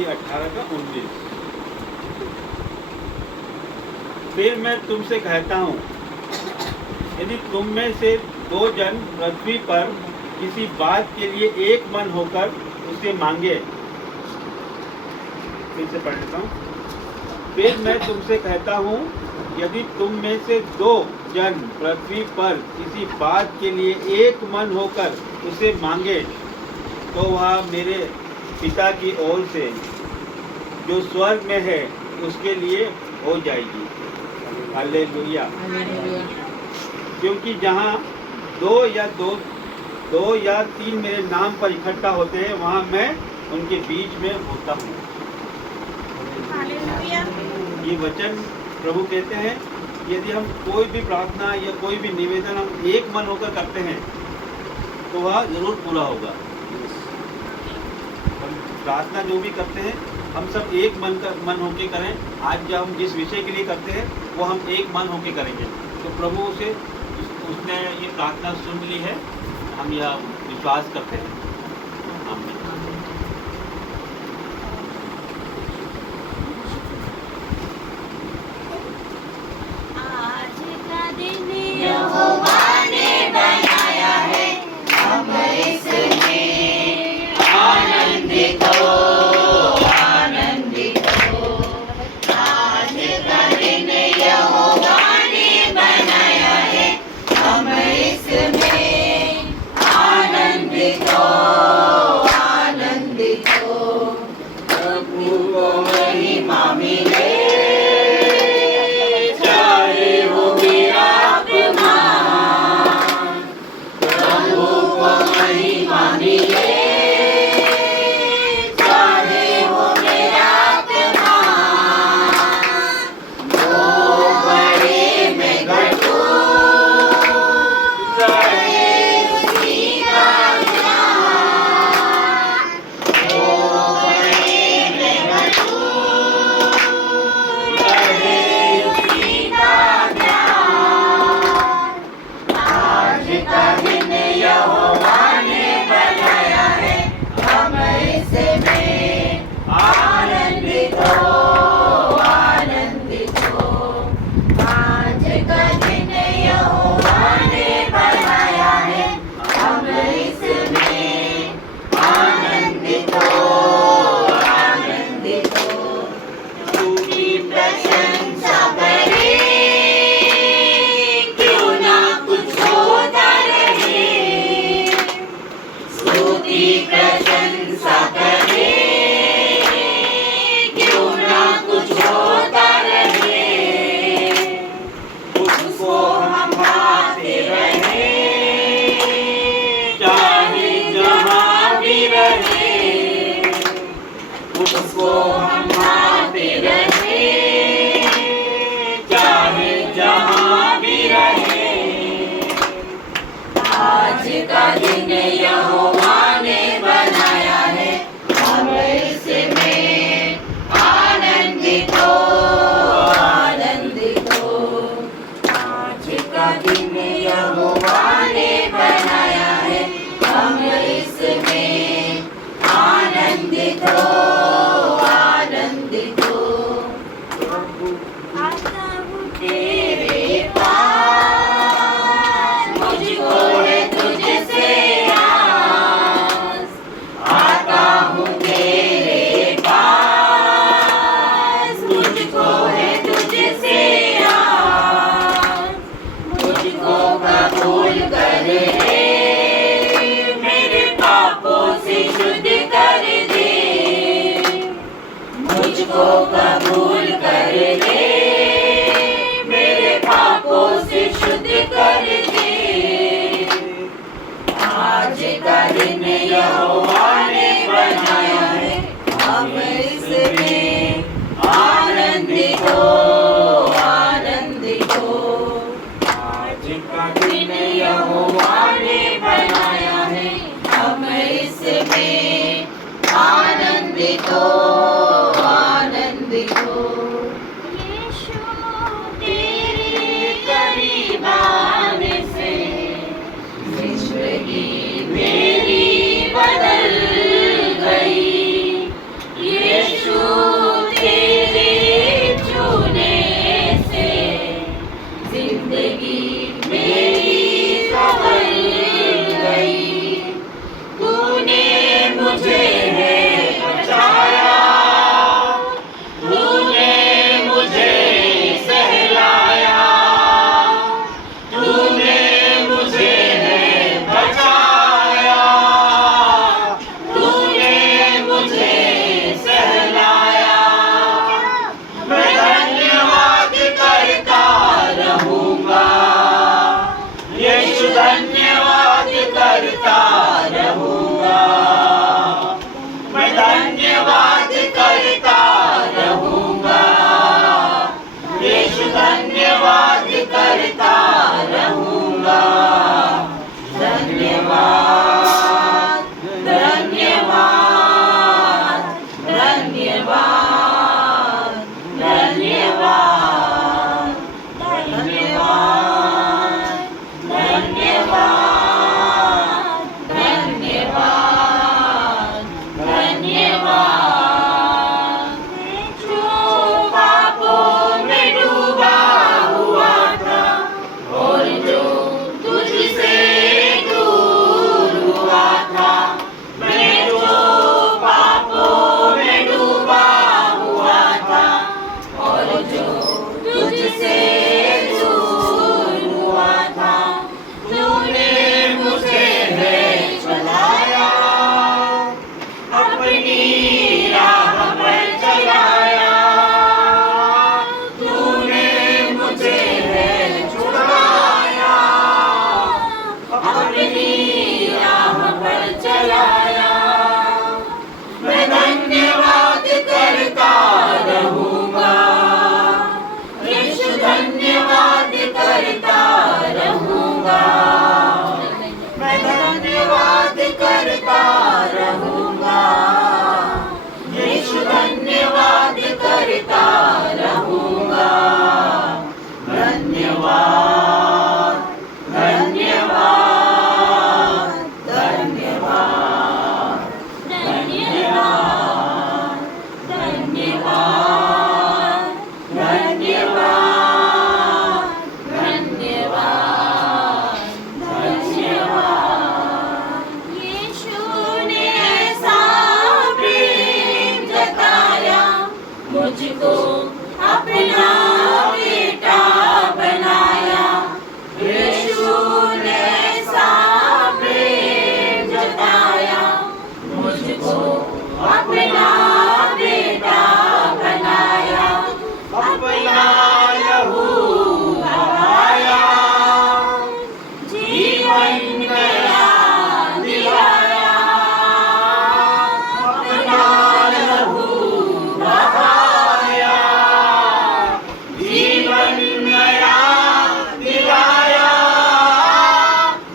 मत्ती 18:19। फिर मैं तुमसे कहता हूँ, यदि तुम में से 2 जन पृथ्वी पर किसी बात के लिए एक मन होकर उसे मांगे। फिर से पढ़ लेता हूँ। फिर मैं तुमसे कहता हूँ, यदि तुम में से 2 जन पृथ्वी पर किसी बात के लिए एक मन होकर उसे मांगे, तो वह मेरे पिता की ओर से जो स्वर्ग में है उसके लिए हो जाएगी। हालेलुया। क्योंकि जहाँ 2 या 3 मेरे नाम पर इकट्ठा होते हैं, वहाँ मैं उनके बीच में होता हूँ। ये वचन प्रभु कहते हैं, यदि हम कोई भी प्रार्थना या कोई भी निवेदन हम एक मन होकर करते हैं तो वह जरूर पूरा होगा। प्रार्थना जो भी करते हैं हम सब एक मन होके करें। आज जब हम जिस विषय के लिए करते हैं वो हम एक मन होके करेंगे, तो प्रभु उसने ये प्रार्थना सुन ली है, हम यह विश्वास करते हैं। आमीन। आज का दिन यहोवा ने बनाया है, हम इसमें आनंदित हो। आज का दिन यहोवा ने बनाया है, हम इसमें आनंदित हो। प्रभु को महिमा मिले, चाहे वो मेरा अपमान। प्रभु को महिमा मिले, चाहे वो मेरा अपमान। वो बड़े में घटूं, रहे उसी का ज्ञान। वो बड़े में घटूं, रहे उसी का ज्ञान। आज का दिन यहोवा ने बनाया है, हम इसमें आनंदित हो। आज का दिन यहोवा ने बनाया है, हम इसमें आनंदित हो। उसकी प्रशंसा करें, क्यों ना कुछ होता रहे। स्तुति प्रशंसा करें, क्यों ना कुछ होता रहे। उसको हम गाते रहे, चाहे जहाँ भी रहे। उसको हम गाते रहे, चाहे जहाँ भी रहे। आज का दिन यहोवा ने बनाया है, हम इसमें आनंदित हो। आज का दिन यहोवा ने बनाया है, हम इसमें आनंदित हो। आता हूँ तेरे पास, मुझको है तुझसे आस। आता हूँ तेरे पास, मुझको है तुझसे आस। मुझको कबूल कर ले, मेरे पापों से शुद्ध कर दे। मुझको कबूल कर ले, मेरे पापों से शुद्ध कर दे। आज का दिन यहोवा ने बनाया है, हम इसमें आनंदित हो। आज का दिन यहोवा ने बनाया है, हम इसमें आनंदित हो। यीशु तेरे करीब आने से जिंदगी मेरी अपना बेटा बनाया, अपना लहू बहाया, जीवन नया दिलाया, अपना लहू बहाया, जीवन नया दिलाया।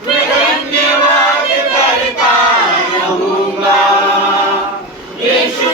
मैं धन्यवाद करता रहूंगा, यीशु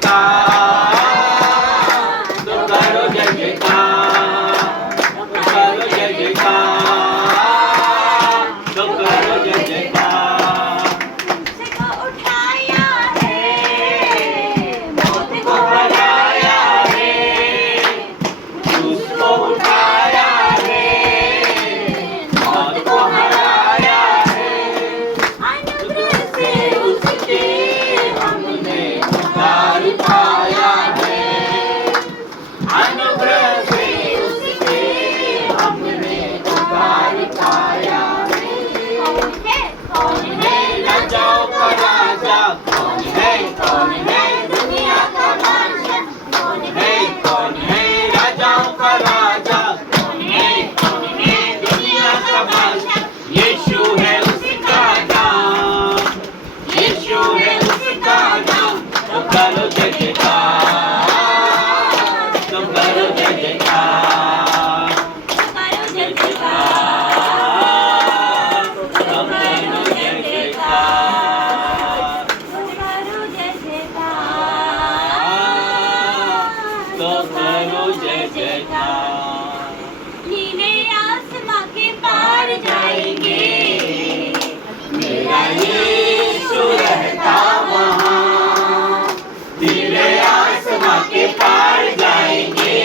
जयकार, तो करो जय जयकार, तो करो जय जयकार, तो करो जय जयकार। उसको उठाया है, मौत को हराया है, उसको उठाया है, मौत को हराया है। अनुग्रह से उसके हमने उद्धार पाया है, अनुग्रह से उसके हमने उद्धार पाया है। कौन है राजाओं का राजा, कौन है दुनिया का बादशाह? कौन है राजाओं का राजा, कौन है दुनिया का बादशाह। यीशु है उसका नाम, यीशु है उसका नाम। तो करो जय जयकार, तो करो जय जयकार, करो जय जयकार, तो करो जय जयकार, करो जय जयकार, तो करो जय जयकार। नीले आसमां के पार जाएंगे, मेरा यीशु रहता वहाँ, नीले आसमां के पार जाएंगे,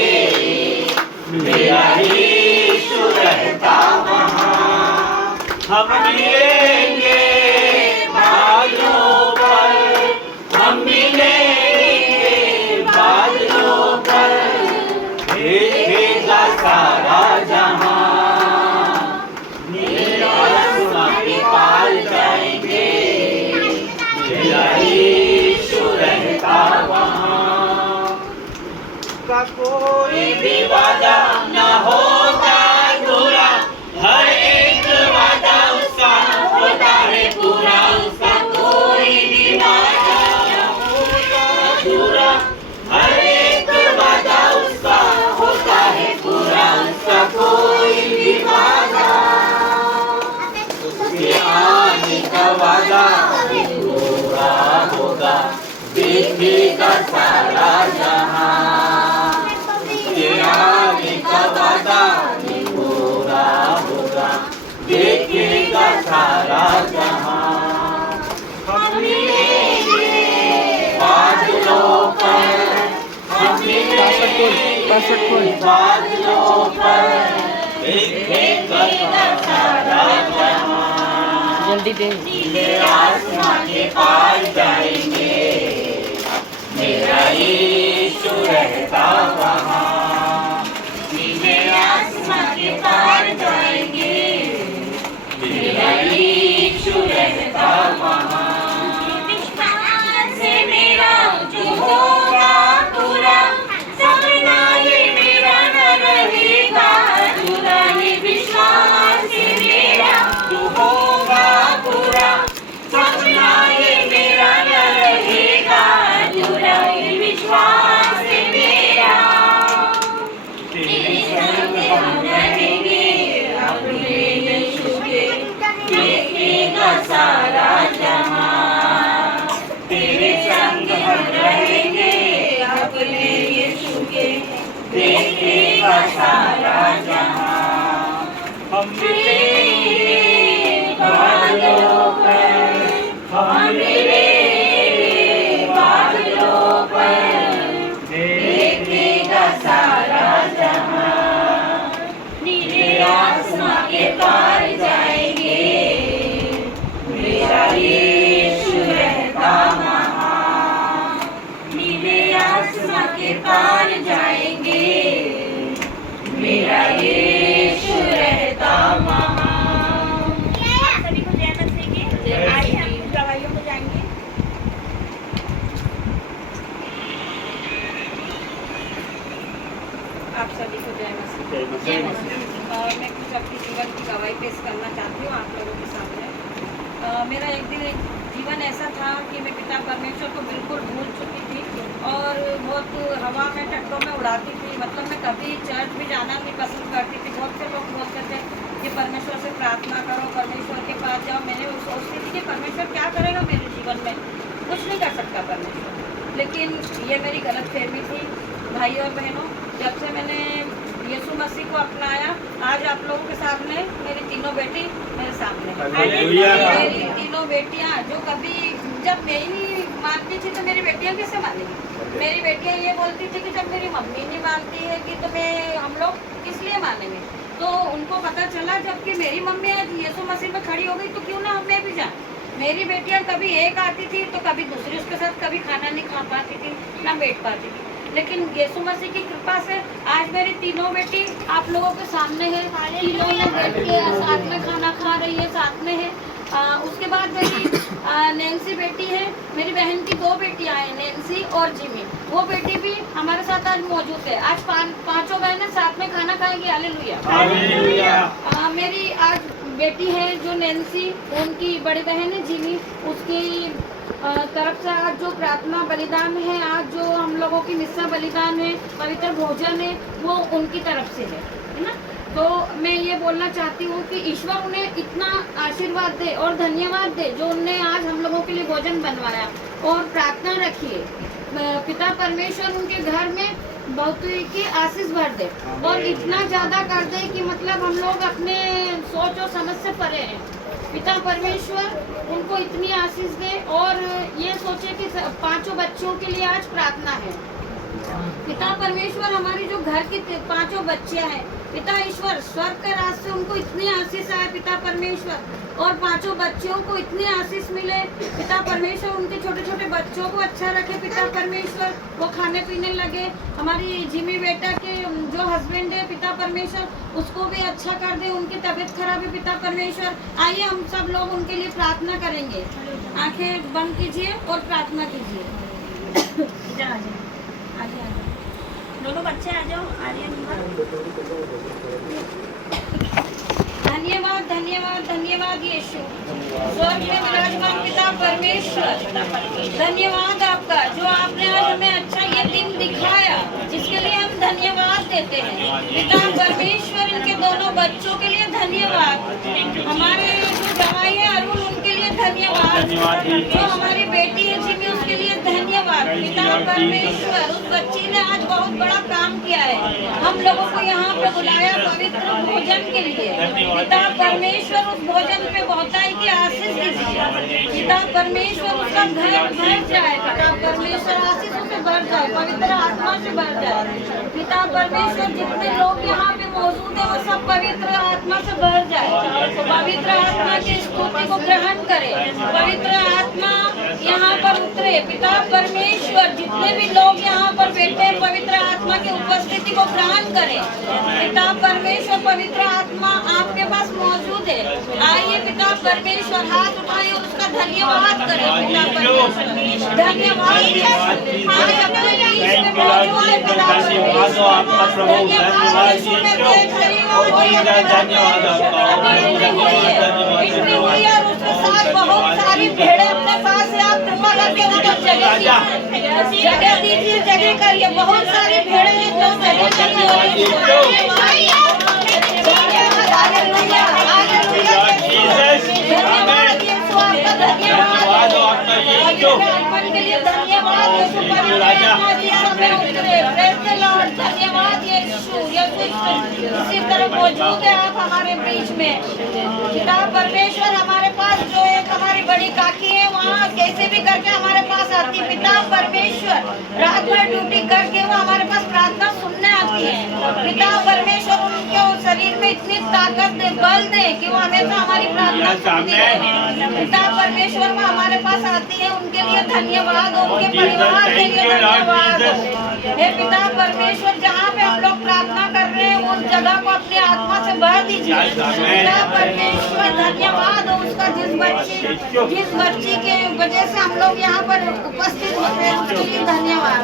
मेरा यीशु रहता वहाँ। हम मिलेंगे बादलों पर, हम मिलेंगे बादलों पर, देखेगा सारा जहाँ, नीले आसमां के पार जाएंगे, मेरा यीशु रहता वहाँ। का कोई भी वादा न होता अधूरा, हर एक वादा उसका होता है पूरा, उसका कोई भी वादा न होता अधूरा, हर एक वादा उसका होता है पूरा, उसका कोई भी वादा। उसके आने का वादा पूरा होगा, देखेगा सारा जहां, उसके आने का वादा पूरा होगा, देखेगा सारा जहां। हम मिलेंगे बादलों पर, हम मिलेंगे बादलों पर, देखेगा सारा जहां। जल्दी दे। नीले आसमां के पार जाएंगे, मेरा यीशु रहता वहाँ, नीले आसमां के पार जाएंगे, मेरा यीशु रहता वहाँ। विश्वास से मेरा जो होगा पूरा, सपना ये मेरा न रहेगा अधूरा। ये विश्वास से मेरा जो होगा पूरा, सपना ये मेरा न रहेगा अधूरा। ये विश्वास से मेरा तेरे संग हम रहेंगे, अपने यीशु के देखेगा सारा जहां। तेरे संग हम रहेंगे, अपने यीशु के देखेगा सारा जहां। हम मिलेंगे बादलों पर, हम मिलेंगे बादलों पर, देखेगा सारा जहां। नीले आसमां के पार जाएंगे, मेरा यीशु रहता वहाँ। नीले आसमां के पार जाएंगे, मेरा यीशु रहता वहाँ। सभी को जय मसीह की। आइए हम गवाहियों को जाएंगे। आप सभी को जय मसीह। जय मसीह। मैं कुछ अपनी जीवन की गवाही पेश करना चाहती हूँ आप लोगों के सामने। मेरा एक दिन एक जीवन ऐसा था कि मैं पिता परमेश्वर को बिल्कुल भूल चुकी थी और बहुत हवा में टट्टों में उड़ाती थी। मतलब मैं कभी चर्च भी जाना नहीं पसंद करती थी। बहुत से लोग बोलते थे कि परमेश्वर से प्रार्थना करो, परमेश्वर के पास जाओ। मैंने वो सोचती थी कि परमेश्वर क्या करेगा मेरे जीवन में, कुछ नहीं कर सकता परमेश्वर। लेकिन ये मेरी गलतफहमी थी। भाई और बहनों, जब से मैंने यीशु मसीह को अपनाया, आज आप लोगों के सामने मेरी तीनों बेटी मेरे सामने है। हालेलुया। मेरी तीनों बेटियां जो कभी जब मैं ही नहीं मानती थी तो मेरी बेटियां कैसे मानेंगी। मेरी बेटियां ये बोलती थी कि जब मेरी मम्मी नहीं मानती है कि तुम्हें हम लोग किस लिए मानेंगे। तो उनको पता चला जबकि मेरी मम्मी आज यीशु मसीह में खड़ी हो गई तो क्यों ना हमें भी जाए। मेरी बेटियां कभी एक आती थी तो कभी दूसरी उसके साथ कभी खाना नहीं खा पाती थी, ना बैठ पाती थी। लेकिन यीशु मसीह की कृपा से आज मेरी तीनों बेटी आप लोगों के सामने है। तीनों ने बैठ के साथ में खाना खा रही है, साथ में है। उसके बाद मेरी नैन्सी बेटी है। मेरी बहन की 2 बेटियां हैं, नैन्सी और जिमी। वो बेटी भी हमारे साथ आज मौजूद है। आज पांचों बहनें साथ में खाना खाएंगी। हालेलुया। हालेलुया। मेरी आज बेटी है जो नैन्सी, उनकी बड़ी बहन है जिमी, उसकी तरफ से आज जो प्रार्थना बलिदान है, आज जो हम लोगों की मिस्सा बलिदान है, पवित्र भोजन है, वो उनकी तरफ से है ना। तो मैं ये बोलना चाहती हूँ कि ईश्वर उन्हें इतना आशीर्वाद दे और धन्यवाद दे जो उनने आज हम लोगों के लिए भोजन बनवाया। और प्रार्थना रखिए पिता परमेश्वर उनके घर में बहुत की आशीष भर दे और इतना ज़्यादा कर दे कि मतलब हम लोग अपने सोच और समझ से परे हैं। पिता परमेश्वर उनको इतनी आशीष दे और ये सोचे कि 5 बच्चों के लिए आज प्रार्थना है। पिता परमेश्वर हमारी जो घर की 5 बच्चियां हैं, पिता ईश्वर स्वर्ग के राज से उनको इतनी आशीष आए पिता परमेश्वर, और 5 बच्चियों को इतनी आशीष मिले पिता परमेश्वर। उनके छोटे छोटे बच्चों को अच्छा रखे पिता परमेश्वर, वो खाने पीने लगे। हमारी जिमी बेटा के जो हस्बैंड है पिता परमेश्वर, उसको भी अच्छा कर दे। उनकी तबीयत खराब है पिता परमेश्वर। आइए हम सब लोग उनके लिए प्रार्थना करेंगे। आंखें बंद कीजिए और प्रार्थना कीजिए। आगे दोनों बच्चे आ जाओ। धन्यवाद धन्यवाद धन्यवाद यीशु। स्वर्ग में विराजमान पिता परमेश्वर, धन्यवाद आपका जो आपने आज हमें अच्छा ये दिन दिखाया, जिसके लिए हम धन्यवाद देते हैं पिता परमेश्वर। इनके दोनों बच्चों के लिए धन्यवाद। हमारे जो जवाई है अरुण, उनके लिए धन्यवाद। जो हमारी बेटी है जिमी, उसके लिए धन्यवाद पिता परमेश्वर। उस बच्ची ने आज बहुत बड़ा काम किया है, हम लोगों को यहाँ पे बुलाया पवित्र भोजन के लिए। पिता परमेश्वर उस भोजन में बहुताई की आशीष दीजिए पिता परमेश्वर। उसका घर भर जाए पिता परमेश्वर, आशीष से भर जाए, पवित्र आत्मा से भर जाए पिता परमेश्वर। जितने लोग यहाँ पे मौजूद है वो सब पवित्र आत्मा से भर जाए। पवित्र आत्मा की स्तुति को ग्रहण करे, पवित्र आत्मा यहाँ पर उतरे पिता परमेश्वर। जितने भी लोग यहाँ पर बैठे हैं पवित्र आत्मा की उपस्थिति को ग्रहण करें पिता परमेश्वर। पवित्र आत्मा आपके पास मौजूद है। आइए पिता परमेश्वर, हाथ उठाए और उसका धन्यवाद करें पिता परमेश्वर। धन्यवाद आज अपने बीच में मौजूद है पिता परमेश्वर। धन्यवाद यीशु में देख रही हूँ इतनी हुई है और उसके साथ बहुत सारी भेड़ें अपने पास है। आप कृपा करके उनको जगह दीजिए, जगह करिए। बहुत सारी भेड़ें हैं जो के लिए धन्यवाद धन्यवाद यीशु। इसी तरह मौजूद है आप हमारे बीच में पिता परमेश्वर। हमारे पास जो एक हमारी बड़ी काकी है, वहाँ कैसे भी करके हमारे पास आती है पिता परमेश्वर। रात भर ड्यूटी करके वो हमारे पास प्रार्थना सुनने आती है पिता परमेश्वर। उनके शरीर में इतनी ताकत दे, बल दे कि वो हमेशा हमारी प्रार्थना सुनती है पिता परमेश्वर। वो हमारे पास आती है, उनके लिए धन्यवाद। उनके परिवार के लिए धन्यवाद हे पिता परमेश्वर। जहाँ पे हम लोग प्रार्थना कर रहे हैं उस जगह को अपनी आत्मा से भर दीजिए पिता परमेश्वर। धन्यवाद उसका जिस बच्ची के वजह से हम लोग यहाँ पर उपस्थित होते हैं, उसके लिए धन्यवाद।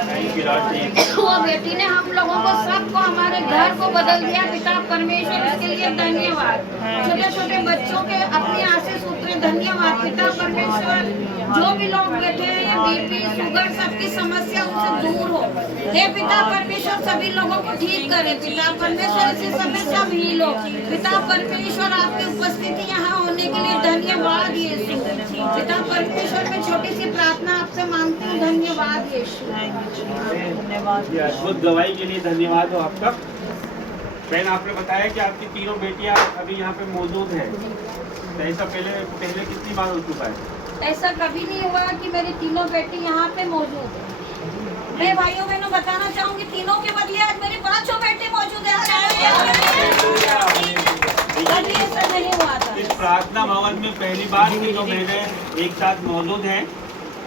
वो बेटी ने हम लोगों को सबको, हमारे घर को बदल दिया पिता परमेश्वर, इसके लिए धन्यवाद। छोटे छोटे बच्चों के अपनी आशीष उतरे, धन्यवाद पिता परमेश्वर। जो भी लोग बैठे हैं, ये बीपी शुगर सबकी समस्या उनसे दूर हो हे पिता परमेश्वर। सभी लोगों को ठीक करे पिता परमेश्वर। इसी समय सब हील हो पिता परमेश्वर। आपकी उपस्थिति यहाँ होने के लिए धन्यवाद यीशु। पिता परमेश्वर मैं छोटी सी प्रार्थना आपसे मांगती हूँ, धन्यवाद। धन्यवाद यीशु। धन्यवाद। ये अद्भुत गवाही के लिए धन्यवाद हो आपका। बहन, आपने बताया कि आपकी तीनों बेटियां अभी यहाँ पे मौजूद हैं। तो ऐसा पहले कितनी बार हो चुका है? ऐसा कभी नहीं हुआ कि मेरी तीनों बेटी यहाँ पे मौजूद है। मैं भाइयों बहनों बताना चाहूंगी, तीनों के बदले आज मेरे 5 बेटे मौजूद हैं। कभी ऐसा नहीं हुआ था। इस प्रार्थना भवन में पहली बार तीनों बहनें एक साथ मौजूद हैं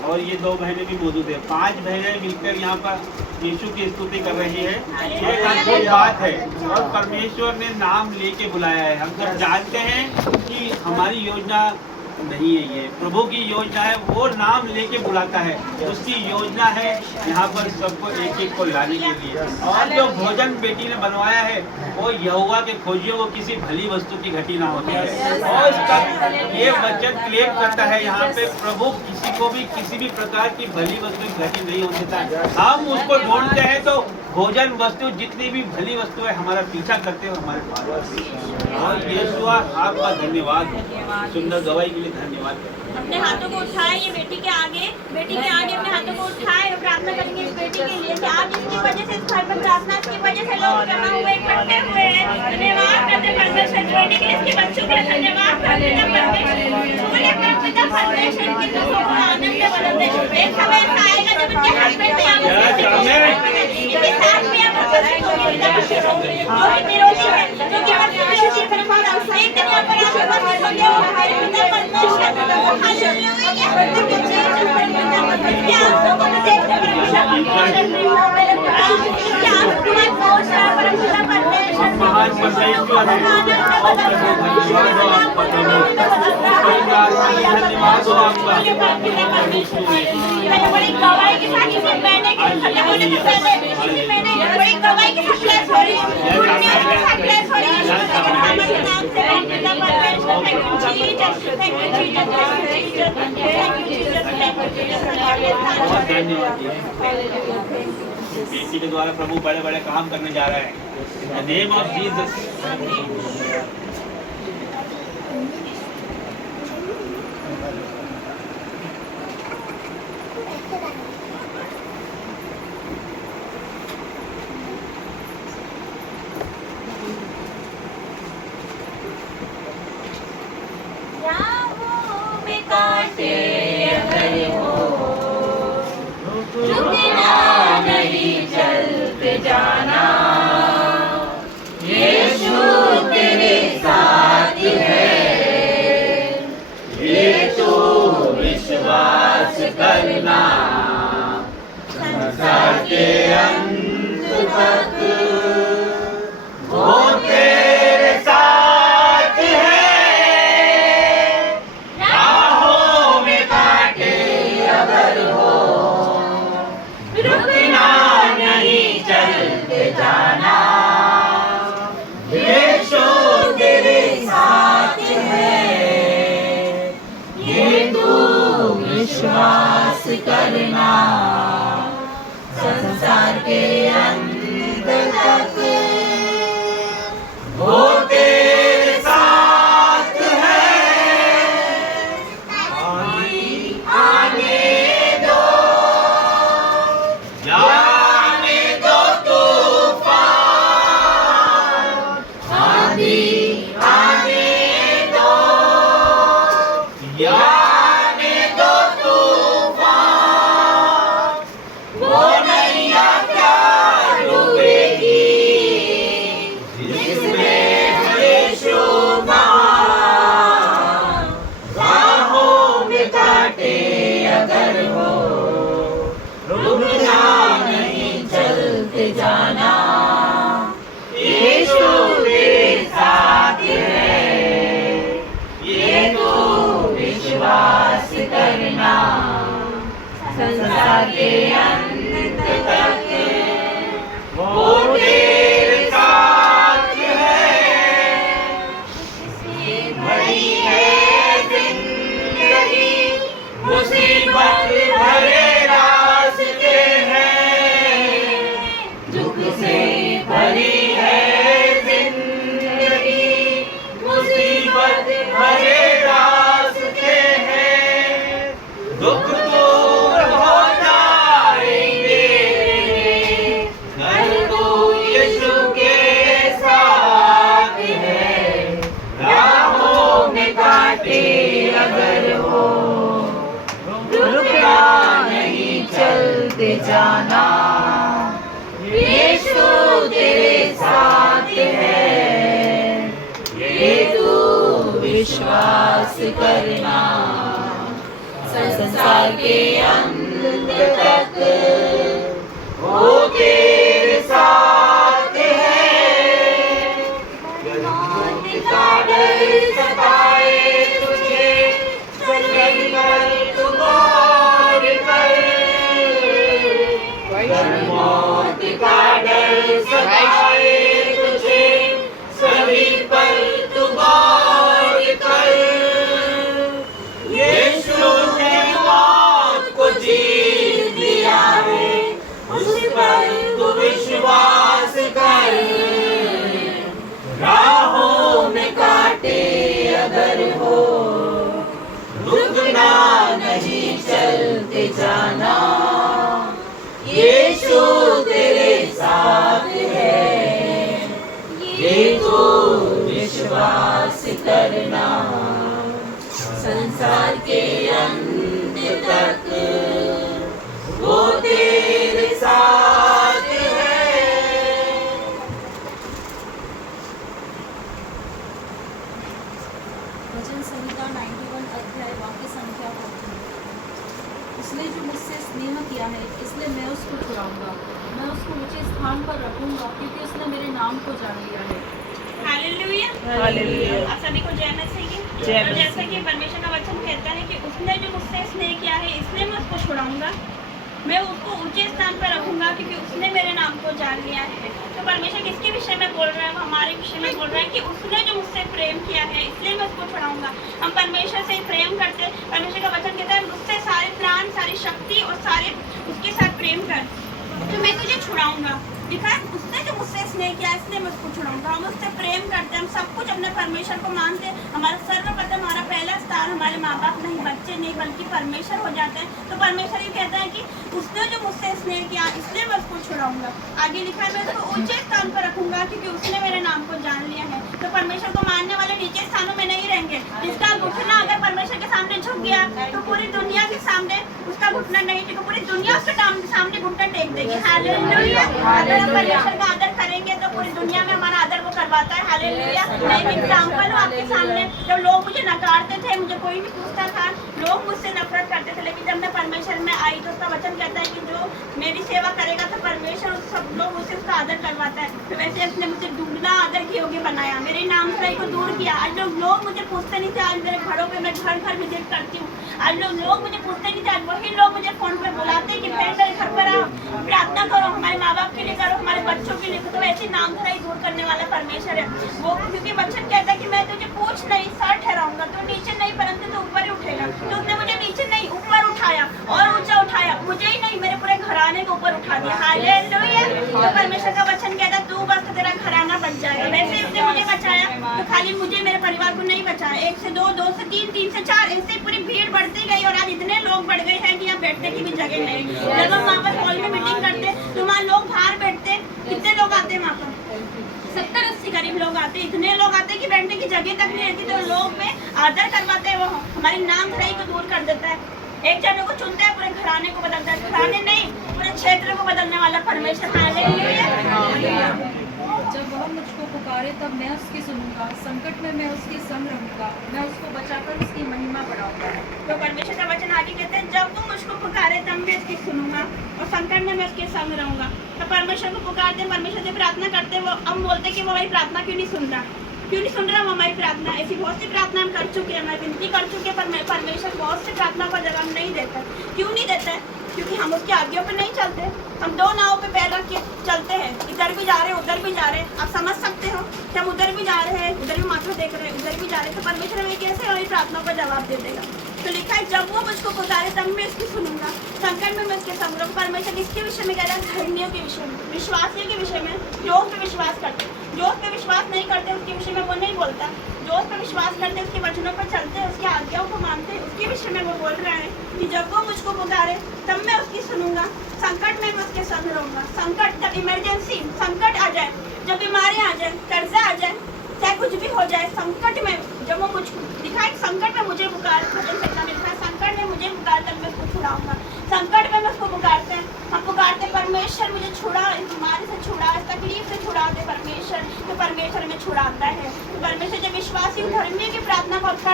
और ये 2 बहनें भी मौजूद हैं। 5 बहनें मिलकर यहाँ पर यीशु की स्तुति कर रही है। ये अद्भुत बात है और परमेश्वर ने नाम लेके बुलाया है। हम सब जानते हैं कि हमारी योजना नहीं है, ये प्रभु की योजना है। वो नाम लेके बुलाता है, उसकी योजना है यहाँ पर सबको एक एक को लाने के लिए। और जो भोजन बेटी ने बनवाया है वो यहोवा के खोजियों को किसी भली वस्तु की घटी ना होती है। और इसका ये वचन क्लेम करता है यहाँ पे, प्रभु किसी को भी किसी भी प्रकार की भली वस्तु की घटी नहीं होने देता। हम उसको ढूंढते हैं तो भोजन वस्तु जितनी भी भली वस्तु है हमारा पीछा करते हो हमारे पास। और यीशुआ आपका धन्यवाद, सुंदर गवाही के लिए धन्यवाद। अपने हाथों को उठाए ये बेटी के आगे अपने हाथों को उठाए और प्रार्थना करेंगे इस बेटी के लिए कि आज इसकी वजह से इस घर पर प्रार्थना इसकी वजह से लोग जमा हुए इकट्ठे हुए हैं। धन्यवाद करते परमेश्वर बेटी के लिए, इसके बच्चों के लिए धन्यवाद करते पिता परमेश्वर की तो आनंद में बदल दे। एक समय ऐसा आएगा जब इनके हस्बैंड इनके साथ में आप उपस्थित होंगे पिता परमेश्वर जो कि विरोधी है, जो कि आपके विरोधी पर बहुत एक दिन यहाँ पर आप उपस्थित होंगे और हमारे पिता परमेश्वर हालेलुया क्या आप लोगों को देखते क्या आप तुम्हारे बहुत सारा परमेश्वर परमेश्वर महान परमेश्वर है और धन्यवाद हो आपका। मैंने बड़ी गवाही के साथ इसे मैंने खत्म होने से पहले इसे मैंने बड़ी गवाही के साथ क्लास हो रही है दुनिया के साथ क्लास हो रही है हमारे नाम से पिता परमेश्वर thank you Jesus thank you Jesus thank you Jesus बहुत धन्यवाद। बेटी के द्वारा प्रभु बड़े बड़े काम करने जा रहा है। इन द नेम ऑफ जीसस। जाना यीशु तेरे साथ है, ये तू विश्वास करना संसार के अंत तक वो तेरे साथ है। राहों में कांटे अगर हो रुकना नहीं चलते जाना, यीशु तेरे साथ है, ये तू विश्वास करना संसार के अंत तक वो तेरे साथ है। आने दो जाने दो तूफान, आंधी आने दो आने दो तूफान, वो नैया क्या डूबेगी जिसमें यीशु वहाँ। राहों में कांटे अगर हो रुकना नहीं चलते जाना, यीशु तेरे साथ है, ये तू विश्वास करना संसार के अंत तक वो तेरे साथ है। भरी है जिंदगी मुसीबत भरे रास्ते हैं, दुख से भरी है जिंदगी मुसीबत भरे रास्ते हैं, दुख दूर होता चलते जाना, यीशु तेरे साथ है, ये तू विश्वास करना। संसार के अंत तक वो तेरे साथ है। मौत का डर सताए तुझे, चल कर तू गौर कर। मौत का डर सताए तुझे, सभी पर तू गौर कर। यीशु ने मौत को जीत लिया है, उस पर तू विश्वास कर। राहों में कांटे अगर हो, रुकना नहीं चलते जाना, यीशु तेरे साथ है, ये तो विश्वास करना। संसार के अंत तक वो तेरे साथ है। वचन संहिता 91 अध्याय वाक्य संख्या 14। उसने जो मुझसे स्नेह किया है इसलिए मैं उसको छुड़ाऊंगा, मैं उसको ऊंचे स्थान पर रखूंगा क्योंकि उसने मेरे नाम को जान लिया है। हालेलुया। हालेलुया। आप सभी को जय मसीह की। जय तो मसीह। जैसे कि परमेश्वर का वचन कहता है कि उसने जो मुझसे स्नेह किया है इसलिए मैं उसको छुड़ाऊंगा, मैं उसको ऊंचे स्थान पर रखूंगा क्योंकि उसने मेरे नाम को जान लिया है। तो परमेश्वर किसके विषय में बोल रहा है? वो हमारे विषय में बोल रहा है कि उसने जो मुझसे प्रेम किया है इसलिए मैं उसको छुड़ाऊंगा। हम परमेश्वर से प्रेम करते हैं। परमेश्वर का वचन कहता है मुझसे सारे प्राण, सारी शक्ति और सारे उसके साथ प्रेम कर, तो मैं तुझे छुड़ाऊंगा। लिखा है उसने जो मुझसे स्नेह किया इसलिए मैं उसको छुड़ाऊंगा। हम उससे प्रेम करते हैं, हम सब कुछ अपने परमेश्वर को मानते हैं। हमारा सर्वप्रथम, हमारा पहला स्थान हमारे माँ बाप नहीं, बच्चे नहीं, बल्कि परमेश्वर हो जाते हैं। तो परमेश्वर ये कहता है कि उसने जो मुझसे स्नेह किया इसलिए मैं उसको छुड़ाऊंगा। आगे लिखा है मैं उसको ऊंचे स्थान पर रखूंगा क्योंकि उसने मेरे नाम को जान लिया है। तो परमेश्वर को मानने वाले नीचे स्थानों में नहीं रहेंगे। जिसका घुटना अगर परमेश्वर के सामने झुक गया तो पूरी दुनिया के सामने उसका घुटना नहीं टेकेगा, पूरी दुनिया उसके सामने घुटना टेक देगी। हालेलुया। अगर हम परमेश्वर का आदर करेंगे तो पूरी दुनिया में हमारा आदर वो करवाता है। हालेलुया। मैं एक एग्जाम्पल हूँ आपके सामने। जब लोग मुझे नकारते थे, मुझे कोई नहीं पूछता था, लोग मुझसे नफरत करते थे, लेकिन जब मैं परमेश्वर में आई तो उसका वचन कहता है कि जो मेरी सेवा करेगा तो परमेश्वर सब लोग उससे उसका आदर करवाता है। तो वैसे उसने मुझे दुगना आदर के योग्य बनाया, मेरे नाम से को दूर किया। आज लोग मुझे पूछते नहीं थे, आज मेरे घरों पे मैं घर घर विजिट करती हूँ। आज लोग मुझे पूछते नहीं थे, आज वही लोग मुझे फोन पे बुलाते हैं कि बहन मेरे घर पर आओ, प्रार्थना करो, हमारे माँ बाप के लिए करो, हमारे बच्चों के लिए। तो ऐसे नाम से दूर करने वाला परमेश्वर है वो, क्योंकि वचन कहता है कि मैं तुझे पूछ नहीं सर ठहराऊंगा, तो नीचे नहीं परंतु तो ऊपर ही उठेगा। तो उसने मुझे नीचे नहीं ऊपर उठाया और ऊंचा उठाया, मुझे ही नहीं मेरे पूरे घराने को ऊपर उठा दिया। हालेलुया। तो परमेश्वर का वचन कहता है तू बस तो तेरा घराना बच जाएगा। वैसे उसने मुझे बचाया, तो खाली मुझे मेरे परिवार को नहीं बचाया, 1 से 2, 2 से 3, 3 से 4, ऐसे पूरी भीड़ बढ़ती गई और आज इतने लोग बढ़ गए हैं कि यहाँ बैठने की भी जगह नहीं। जब हम वहाँ पर हॉल में मीटिंग करते तो वहाँ लोग बाहर बैठते, कितने लोग आते हैं वहाँ पर? 70-80 करीब लोग आते, इतने लोग आते कि बैठने की जगह तक नहीं रहती। तो लोग में आदर करवाते हैं, वो हमारी नाम धराई को दूर कर देता है। एक जने को चुनता है, पूरे घराने को बदलता है, घराने नहीं पूरे क्षेत्र को बदलने वाला परमेश्वर। हालेलुया। जब वह मुझको पुकारे तब मैं उसकी सुनूंगा, संकट में मैं उसके संग रहूंगा, मैं उसको बचाकर उसकी महिमा बढ़ाऊंगा। तो परमेश्वर का वचन आगे कहते हैं जब वो मुझको पुकारे तब मैं उसकी सुनूंगा और संकट में मैं उसके संग रहूंगा। तो परमेश्वर को पुकारते, परमेश्वर से प्रार्थना करते, वो हम बोलते कि वो हमारी प्रार्थना क्यों नहीं सुन रहा, क्यों नहीं सुन रहा वो हमारी प्रार्थना। ऐसी बहुत सी प्रार्थना हम कर चुके हैं, मैं विनती कर चुके हैं, पर परमेश्वर बहुत सी प्रार्थना का जवाब नहीं देता। क्यों नहीं देता है? क्योंकि हम उसकी आज्ञाओं पे नहीं चलते। हम 2 नाव पे पैर रख के चलते हैं, इधर भी जा रहे हैं उधर भी जा रहे हैं। आप समझ सकते हो कि हम उधर भी जा रहे हैं, उधर भी माथा देख रहे हैं, उधर भी जा रहे हैं। तो परमेश्वर हमें कैसे हमारी प्रार्थनाओं का जवाब दे देगा? तो लिखा है जब वो मुझको पुकारे तब मैं उसकी सुनूंगा, संकट में मैं उसके संग रहूंगा। परमेश्वर किसके विषय में कह रहा है? धर्मियों के विषय में, विश्वासियों के विषय में, जो उस पर विश्वास करते। जो उस पर विश्वास नहीं करते उसके विषय में वो नहीं बोलता। जो उस पर विश्वास करते, उसके वचनों पर चलते, उसकी आज्ञाओं को मानते, उसके विषय में वो बोल रहा है कि जब वो मुझको पुकारे तब मैं उसकी सुनूंगा, संकट में मैं उसके संग रहूंगा। संकट, जब इमरजेंसी संकट आ जाए, जब बीमारी आ जाए, कर्जा आ जाए, चाहे कुछ भी हो जाए, संकट में जब वो मुझको दिखाए, संकट में मुझे पुकार, संकट में मुझे पुकार तब मैं उसको छुड़ाऊंगा। संकट में मैं उसको पुकारते हैं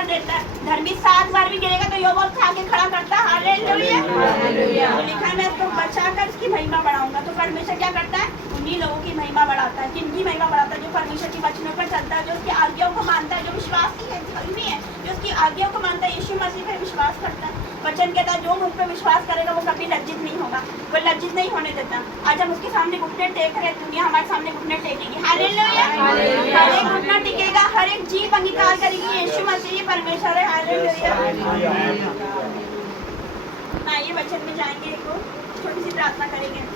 देता है। धर्मी 7 बार भी गिरेगा तो योबोब उठा के खड़ा करता है। हालेलुया। तो लिखा है मैं इसको बचाकर इसकी महिमा बढ़ाऊंगा। तो परमेश्वर क्या करता है? उन्हीं लोगों की महिमा बढ़ाता है। किनकी महिमा बढ़ाता है? जो परमेश्वर की वचनों पर चलता है, जो उसकी आज्ञाओं को मानता है, जो विश्वासी है, धर्मी है, जो उसकी आज्ञाओं को मानता है, यीशु मसीह पर विश्वास करता है। वचन कहता है जो मुझ पर विश्वास करेगा वो कभी लज्जित नहीं होगा, वो लज्जित नहीं होने देता। आज हम उसके सामने घुटने टेक रहे, दुनिया हमारे सामने घुटने टेकेगी। हालेलुया। हर एक घुटना टिकेगा, हर एक जीभ अंगीकार करेगी यीशु मसीह परमेश्वर है। हालेलुया। आइए वचन में जाएंगे, एक छोटी सी प्रार्थना करेंगे।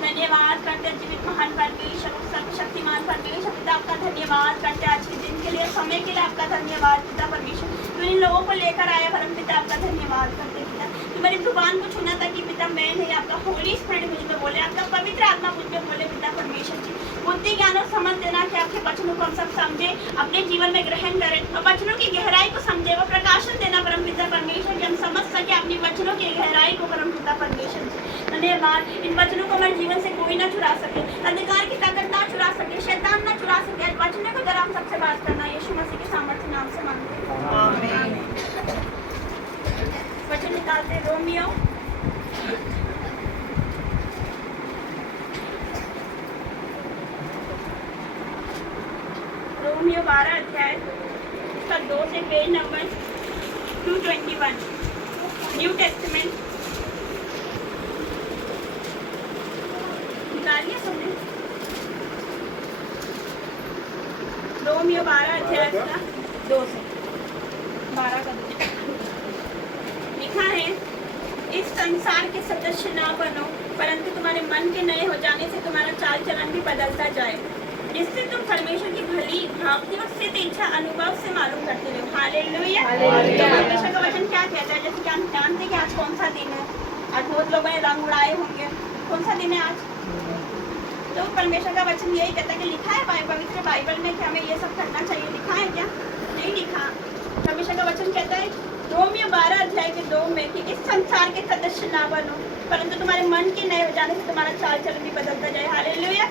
धन्यवाद करते जीवित महान परमेश्वर, सर्वशक्तिमान परमेश्वर पिता, आपका धन्यवाद करते आज के दिन के लिए, समय के लिए आपका धन्यवाद पिता परमेश्वर। तो इन लोगों को लेकर आया परम पिता, आपका धन्यवाद करते पिता। तो मेरी जुबान को छूना था कि पिता मैं नहीं, आपका होली स्पिरिट मुझ में बोले, आपका पवित्र आत्मा मुझ में बोले पिता परमेश्वर जी। बुद्धि ज्ञान और समझ देना कि आपके वचनों को हम सब समझे, अपने जीवन में ग्रहण करें और वचनों की गहराई को समझे, वो प्रकाशन देना परम पिता परमेश्वर जी। हम समझ सके अपने वचनों की गहराई को परम पिता परमेश्वर जी। धन्यवाद। इन वचनों को हमारे जीवन से कोई ना चुरा सके, अंधकार की ताकत ना चुरा सके, शैतान ना चुरा सके। वचनों को जरा हम सबसे बात करना यीशु मसीह के सामर्थ्य नाम से मांगते हैं। आमीन। वचन निकालते रोमियो रोमियो 12 अध्याय इसका 2 से पेज नंबर 221 न्यू टेस्टामेंट। निकालिए सबने। रोमियो 12 अध्याय का 2 से 12 का 2 लिखा है, इस संसार के सदस्य ना बनो, परंतु तुम्हारे मन के नए हो जाने से तुम्हारा चाल चलन भी बदलता जाए, जिससे तुम परमेश्वर की भली भांति और सिद्ध इच्छा अनुभव से मालूम करते रहो। हालेलुया। परमेश्वर का वचन क्या कहता है? जैसे कि हम जानते हैं कि आज कौन सा दिन है, आज बहुत लोगों ने रंग उड़ाए होंगे। कौन सा दिन है आज? तो परमेश्वर का वचन यही कहता है कि लिखा है पवित्र बाइबल में कि हमें ये सब करना चाहिए। लिखा है क्या? नहीं लिखा। परमेश्वर का वचन कहता है रोमियो 12 अध्याय के 2 में कि इस संसार के सदस्य ना बनो, परंतु तुम्हारे मन के नए हो जाने से तुम्हारा चाल चलन भी बदलता जाए। हालेलुया।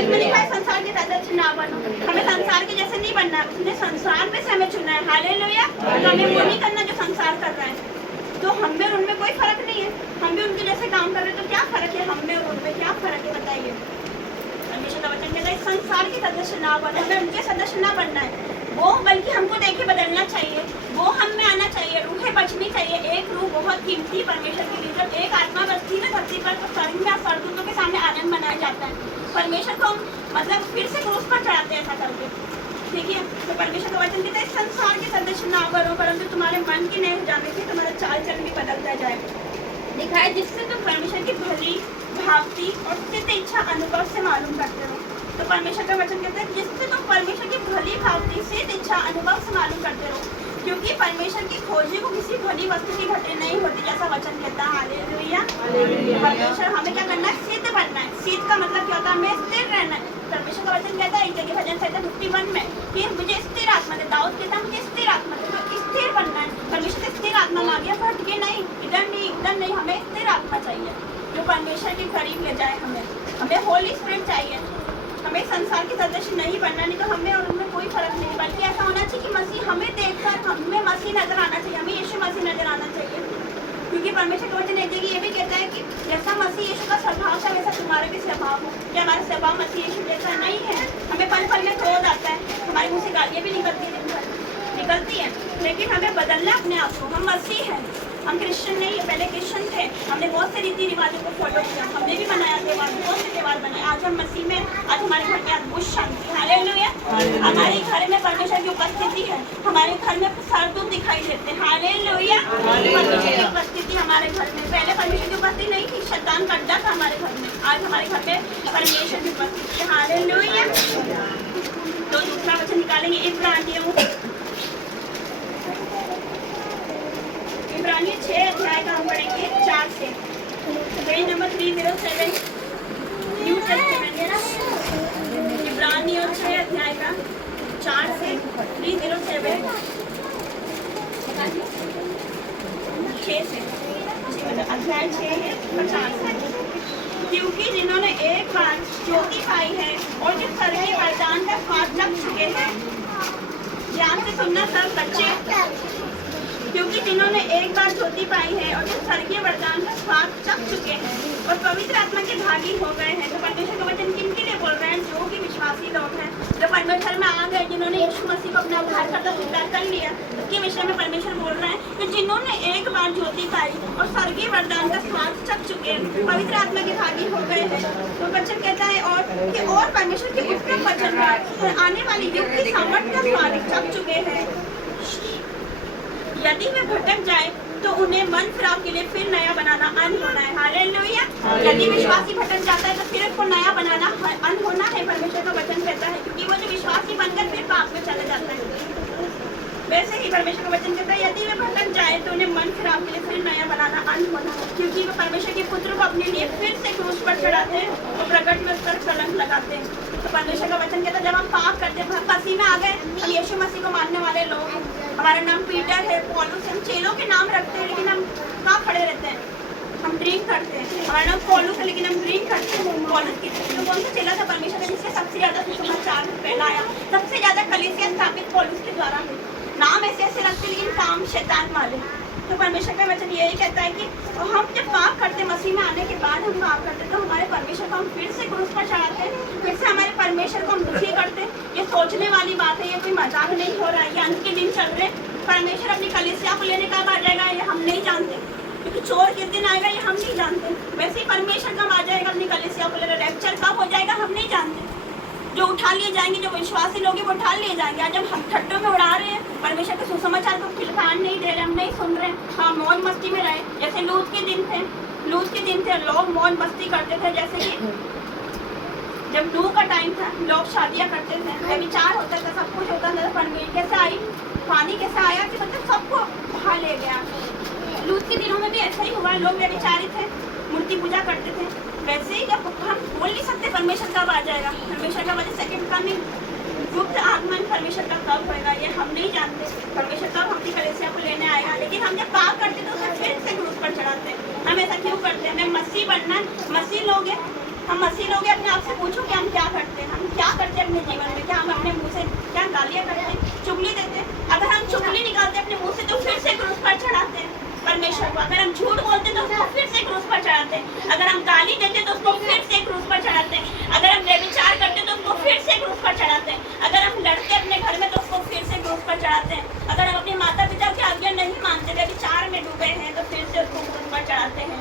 इसमें लिखा है संसार के सदस्य ना बनो, हमें संसार के जैसे नहीं बनना है, उसने संसार में से हमें चुना है। हालेलुया। तो हमें वो नहीं करना जो संसार कर रहा है। तो हम में और उनमें कोई फर्क नहीं है, हम भी उनके जैसे काम कर रहे हैं। तो क्या फर्क है हम में और उनमें? क्या फर्क है बताइए? परमेश्वर का वचन कहता है संसार के सदस्य ना बनो, हमें उनके सदस्य ना बनना है वो, बल्कि हमको देखे बदलना चाहिए, वो हम में आना चाहिए, रूहें बचनी चाहिए। एक रूह बहुत कीमती परमेश्वर के लिए। जब एक आत्मा बचती है धरती पर तो स्वर्ग में स्वर्गदूतों के सामने आनंद मनाया जाता है। परमेश्वर को हम मतलब फिर से क्रूस पर चढ़ाते हैं ऐसा करके। ठीक है। तो परमेश्वर का वचन कहता है संसार के सदस्य ना बनो, परंतु तुम्हारे मन के नए हो जाने से तुम्हारा चाल चलन भी बदलता जाए। लिखा है जिससे तुम परमेश्वर की भली भांति और सिद्ध इच्छा अनुभव से मालूम करते हो। तो परमेश्वर का वचन कहता है जिससे तुम परमेश्वर की भली भांति सिद्ध इच्छा अनुभव से मालूम करते हो, क्योंकि परमेश्वर की खोजी को किसी भली वस्तु की घटी नहीं होती, जैसा वचन कहता है। हालेलुया। परमेश्वर हमें क्या करना है? सिद्ध बनना है। सिद्ध का मतलब क्या होता है? हमें स्थिर रहना है। परमेश्वर का वचन कहता है एक जगह भजन संहिता 51 में कि मुझे स्थिर आत्मा दे। दाऊद कहता है मुझे स्थिर आत्मा दे। तो स्थिर बनना है। परमेश्वर से स्थिर आत्मा मांगिए, भटके नहीं, इधर नहीं इधर नहीं, हमें स्थिर आत्मा चाहिए जो परमेश्वर के करीब ले जाए। हमें होली स्पिरिट चाहिए। हमें संसार के सदस्य नहीं बनना, नहीं तो हमें और उनमें कोई फर्क नहीं, बल्कि ऐसा होना चाहिए कि मसीह हमें देखकर हमें मसीह नजर आना चाहिए, हमें यीशु मसीह नजर आना चाहिए। क्योंकि परमेश्वर का वचन एक जगह ये भी कहता है कि जैसा मसीह यीशु का स्वभाव था वैसा तुम्हारे भी स्वभाव हो। क्या हमारा स्वभाव मसीह यीशु जैसा नहीं है? हमें पल पल में क्रोध आता है, हमारे मुँह से गालियाँ भी निकलती है, दिन भर निकलती हैं, लेकिन हमें बदलना अपने आप को। हम मसीह हैं, हम क्रिश्चियन नहीं है, पहले क्रिश्चियन थे, हमने बहुत से रीति रिवाजों को फॉलो किया, हमने भी मनाया त्यौहार, बहुत से त्यौहार बनाए। आज हम मसीह में, आज हमारे घर में अद्भुत शांति। हालेलुया। हमारे घर में परमेश्वर की उपस्थिति है, हमारे घर में सरदूत दिखाई देते हैं। हालेलुया। परमेश्वर की उपस्थिति हमारे घर में, पहले परमेश्वर की उपस्थिति नहीं थी, शैतान का अड्डा था हमारे घर में। आज हमारे घर में परमेश्वर की उपस्थिति है। हालेलुया। तो दूसरा वचन निकालेंगे इब्रानियों 6 अध्याय का हम पढ़ेंगे 4 से। Page number 307 New Testament. इब्रानियों 6 अध्याय का 4 से 307 6 से अध्याय 6 है 4 से। क्योंकि जिन्होंने एक बार ज्योति पाई है और जो स्वर्गीय वरदान का स्वाद लग चुके हैं, ध्यान से सुनना सब बच्चे, क्योंकि जिन्होंने एक बार ज्योति पाई है और जो स्वर्गीय वरदान का स्वाद चख चुके हैं और पवित्र आत्मा के भागी हो गए हैं, तो परमेश्वर का वचन किन के लिए बोल रहे हैं? जो कि विश्वासी लोग हैं, जो परमेश्वर में आ गए, जिन्होंने यीशु मसीह को अपना उद्धारकर्ता स्वीकार कर लिया, उसके विषय में परमेश्वर बोल रहे हैं कि जिन्होंने एक बार ज्योति पाई और स्वर्गीय वरदान का स्वाद चख चुके हैं, पवित्र आत्मा के भागी हो गए हैं। तो वचन कहता है और परमेश्वर के उत्तम वचन और आने वाली युग की सामर्थ का स्वाद चख चुके हैं। यदि वे भटक जाए तो उन्हें मन फिराव के लिए फिर नया बनाना अनहोना है। हालेलुया। यदि विश्वासी भटक जाता है तो फिर उसको नया बनाना अनहोना है, परमेश्वर का वचन कहता है, क्योंकि वो जो विश्वासी बनकर फिर पाप में चले जाता है। वैसे ही परमेश्वर का वचन कहता है यदि वे भटक जाए तो उन्हें मन फिराव के लिए फिर नया बनाना अनहोना है, क्योंकि वो परमेश्वर के पुत्र को अपने लिए फिर से क्रूस पर चढ़ाते हैं और प्रकट में उस पर कलंक लगाते हैं। तो परमेश्वर का वचन कहता है जब हम पाप करते हैं, हम मसीह में आ गए, हम यीशु मसीह को मानने वाले लोग हैं, हमारा नाम पीटर है, पौलुस, हम चेलों के नाम रखते हैं लेकिन हम कहाँ खड़े रहते हैं? हम ड्रिंक करते हैं। हमारा नाम पौलुस है लेकिन हम ड्रिंक करते हैं। पौलुस तो कौन सा चेला था परमेश्वर ने जिससे सबसे ज्यादा सुसमाचार फैलाया, सबसे ज्यादा कलीसिया स्थापित पौलुस के द्वारा है। नाम ऐसे ऐसे रखते लेकिन काम शैतान वाले। तो परमेश्वर का वचन यही कहता है कि हम जब पाप करते, मसीह में आने के बाद हम पाप करते तो हमारे परमेश्वर को हम फिर से क्रूस पर चढ़ाते हैं, फिर से हमारे परमेश्वर को हम दुखी करते हैं। ये सोचने वाली बात है, ये कोई मजाक नहीं हो रहा है, ये अंत के दिन चल रहे। परमेश्वर अपनी कलीसिया को लेने कब आ जाएगा ये हम नहीं जानते, क्योंकि चोर किस दिन आएगा ये हम नहीं जानते। वैसे ही परमेश्वर कब आ जाएगा अपनी कलीसिया को लेकर, रैप्चर कब हो जाएगा हम नहीं जानते। जो उठा लिए जाएंगे, जो विश्वासी लोग हैं वो उठा लिए जाएंगे। आज जब हम ठट्टों में उड़ा रहे हैं, परमेश्वर के सुसमाचार को फिलहाल नहीं दे रहे, हम नहीं सुन रहे, हाँ मौज मस्ती में रहे। जैसे लूत के दिन थे, लोग मौज मस्ती करते थे। जैसे कि जब लू का टाइम था, लोग शादियाँ करते थे, विचार होता था, सब कुछ होता था। परमेश्वर कैसे आई, पानी कैसे आया कि मतलब सबको बहा ले गया। लूत के दिनों में भी ऐसा ही हुआ, लोग व्यभिचारी थे, मूर्ति पूजा करते थे। वैसे ही जब हम बोल नहीं सकते परमेश्वर कब आ जाएगा, परमेश्वर का वजह सेकंड कमिंग, गुप्त आगमन परमेश्वर का कब होएगा ये हम नहीं जानते। परमेश्वर कब अपनी कलीसिया को लेने आएगा, लेकिन हम जब पाप करते तो उसे फिर से क्रूस पर चढ़ाते हैं। हम ऐसा क्यों करते हैं? हमें मसीह बनना है, मसीह लोग हैं, हम मसीह लोग हैं। अपने आप से पूछो कि हम क्या करते हैं, हम क्या करते हैं अपने जीवन में? क्या हम अपने मुँह से क्या गालियाँ करते हैं, चुगली देते हैं? अगर हम चुगली निकालते अपने मुँह से तो फिर से क्रूस पर चढ़ाते हैं परमेश्वर को। अगर हम झूठ बोलते तो उसको फिर से क्रूस पर चढ़ाते हैं। अगर हम गाली देते तो उसको फिर से क्रूस पर चढ़ाते हैं। अगर हम व्यभिचार करते तो उसको फिर से क्रूस पर चढ़ाते हैं। अगर हम लड़ते अपने घर में तो उसको फिर से क्रूस पर चढ़ाते हैं। अगर हम अपने माता पिता की आज्ञा नहीं मानते, व्यभिचार में डूबे हैं, तो फिर से उसको क्रूस पर चढ़ाते हैं।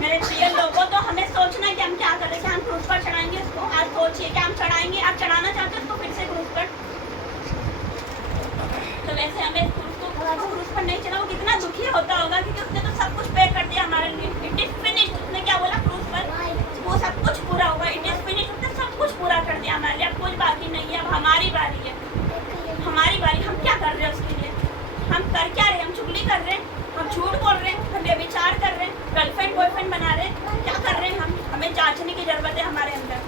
मेरे प्रिय लोगों, तो हमें सोचना है कि हम क्या करें, क्या हम क्रूस पर चढ़ाएंगे उसको? आज सोचिए क्या हम चढ़ाएंगे? आप चढ़ाना चाहते हो उसको फिर से क्रूस पर? तो वैसे हमें क्रूस पर नहीं चला, वो कितना दुखी होता होगा, क्योंकि उसने तो सब कुछ पे कर दिया हमारे लिए। इट इज फिनिश्ड, उसने क्या बोला क्रूस पर? वो सब कुछ पूरा होगा, इट इज फिनिश्ड, उसने सब कुछ पूरा कर दिया हमारे लिए। अब कुछ बाकी नहीं है, अब हमारी बारी है, हमारी बारी। हम क्या कर रहे हैं उसके लिए? हम कर क्या रहे हैं? हम चुगली कर रहे हैं, हम झूठ बोल रहे हैं, हम व्यभिचार कर रहे हैं, गर्लफ्रेंड बॉयफ्रेंड बना रहे हैं, क्या कर रहे हैं हम? हमें जांचने की जरूरत है हमारे अंदर,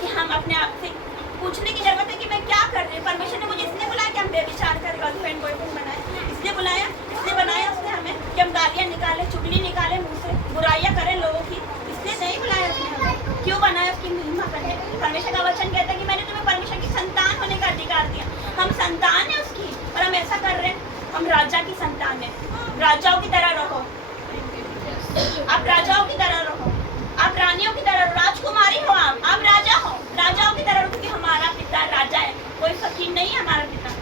कि हम अपने आप से पूछने की जरूरत है कि मैं क्या कर रही हूँ। परमेश्वर ने मुझे इसलिए बुलाया कि हम व्यभिचार करें, गर्लफ्रेंड बॉयफ्रेंड बनाए, इसलिए बुलाया, इसलिए बनाया उसने हमें कि हम गालियाँ निकालें, चुगली निकालें मुँह से, बुराइयाँ करें लोगों की, इसलिए नहीं बुलाया उसने हमें। क्यों बनाया? उसकी महिमा करने। परमेश्वर का वचन कहता है कि मैंने तुम्हें परमेश्वर की संतान होने का अधिकार दिया। हम संतान है उसकी, और हम ऐसा कर रहे हैं, हम राजा की संतान है। राजाओं की तरह रहो, आप राजाओं की तरह रहो, आप रानियों की तरह, राजकुमारी हो, आप राजा हो, राजाओं की तरह रहो, क्योंकि हमारा पिता राजा है, कोई फकीर नहीं है हमारा पिता।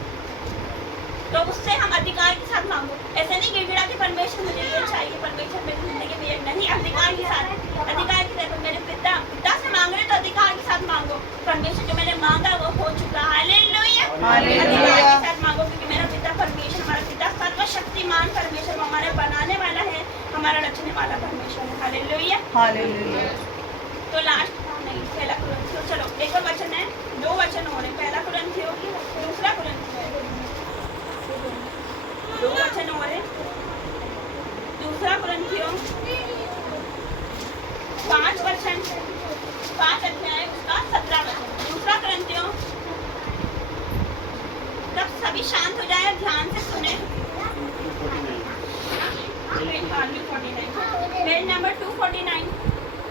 तो उससे हम अधिकार के साथ मांगो, ऐसे नहीं गिड़गिड़ा के परमेश्वर मुझे ये चाहिए, परमेश्वर मेरी जिंदगी में ये नहीं, अधिकार के साथ, अधिकार के साथ मेरे पिता से मांग रहे तो अधिकार के साथ मांगो। परमेश्वर जो मैंने मांगा वो हो चुका, हालेलुया। अधिकार के साथ मांगो, क्योंकि मेरा पिता परमेश्वर, हमारा पिता सर्वशक्तिमान परमेश्वर, हमारे बनाने वाला है, हमारा रचने वाला परमेश्वर है। Hallelujah, hallelujah. तो लास्ट नहीं, पहला कुरिन्थियों, चलो एक और वचन है, दो वचन हो रहे, पहला कुरिन्थियों, दूसरा कुरिन्थियों, दो वचन हो रहे, दूसरा कुरिन्थियों 5 वचन, 5 अध्याय उसका 17 वचन, दूसरा कुरिन्थियों। तब सभी शांत हो जाए, ध्यान से सुने। पेज नंबर 249,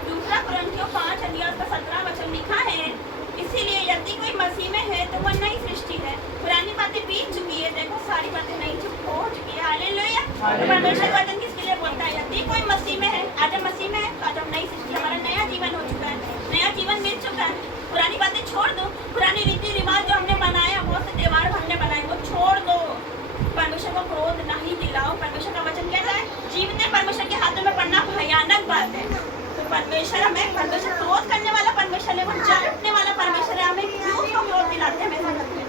दूसरा कुरिन्थियों 5 अध्याय उसका 17 वचन लिखा है, इसीलिए यदि कोई मसीह में है तो वह नई सृष्टि है, पुरानी तो परमेश्वर का वचन किसके लिए बोलता है? यदि कोई मसीह में है, आज हम मसीह में है तो आज हम नई सृष्टि, हमारा नया जीवन हो चुका है, नया जीवन मिल चुका है। पुरानी बातें छोड़ दो, पुरानी रीति रिवाज जो हमने बनाया, बहुत से त्योहार हमने बनाए, वो छोड़ दो। परमेश्वर को क्रोध नहीं दिलाओ। परमेश्वर का वचन कहता है जीवते परमेश्वर के हाथों में पड़ना भयानक बात है। तो परमेश्वर क्रोध करने वाला परमेश्वर है, वो जल उठने वाला परमेश्वर है। हमें क्यों उसको क्रोध दिलाते हैं? ऐसा करते हैं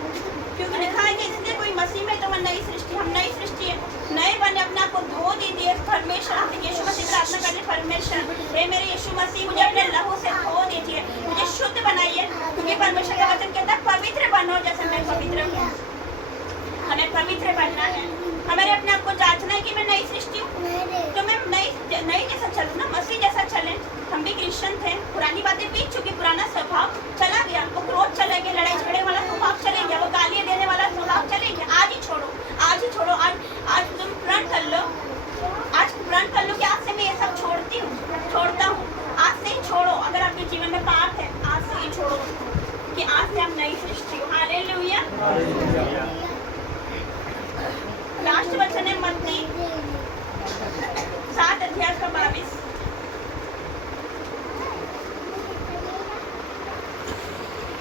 क्योंकि लिखा है कि इसलिए कोई मसीह में तो नई सृष्टि, हम नई सृष्टि है, नए बने, अपने आप को धो दीजिए। परमेश्वर हम यीशु मसीह प्रार्थना करिए, परमेश्वर हे मेरे यीशु मसीह, मुझे अपने लहू से धो दीजिए, मुझे शुद्ध बनाइए। क्योंकि परमेश्वर का वचन कहता है पवित्र बनो जैसे मैं पवित्र हूँ। हमें पवित्र बनना है, हमें अपने आप को जांचना है कि मैं नई सृष्टि हूँ, तो मैं नई जैसा चलूँ ना, मसीह जैसा चले। हम भी क्रिश्चियन थे, पुरानी बातें बीत चुकी, पुराना स्वभाव चला गया, वो क्रोध चले गया, लड़ाई झगड़े वाला स्वभाव चले गया, वो गालियाँ देने वाला स्वभाव चले गया। आज ही छोड़ो, आज ही छोड़ो। आज तुम प्रण कर लो, आज प्रण कर लो कि आज से मैं ये सब छोड़ता हूँ। आज से ही छोड़ो। अगर आपके जीवन में पाप है, आज से ही छोड़ो कि आज से हम नई सृष्टि हो। हालेलुया। लास्ट वचन है मत्ती 7 अध्याय का 22।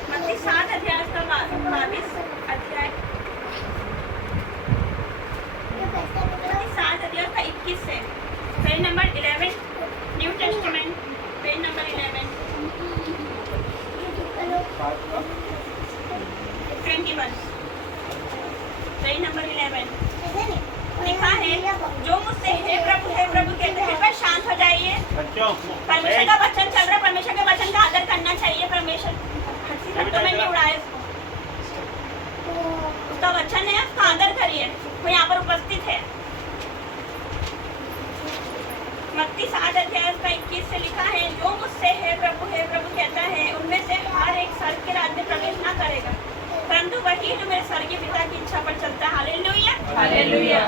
मत्ती 7 अध्याय का 22 अध्याय, मत्ती 7 अध्याय का 21 से page number 11, new testament, page number 11, 21, page number 11 लिखा है जो मुझसे हे प्रभु कहते हैं, पर शांत हो जाइए। परमेश्वर का वचन चल रहा है, परमेश्वर के वचन का आदर करना चाहिए। परमेश्वर में नहीं उड़ाए उसका वचन है, उसका आदर करिए। वो यहाँ पर उपस्थित है। मत्ती 7 अध्याय का 21 से लिखा है जो मुझसे हे प्रभु कहता है, उनमें से हर एक स्वर्ग के राज्य में प्रवेश न करेगा, परंतु वही जो मेरे स्वर्गीय पिता की इच्छा पर चलता है। Hallelujah, hallelujah.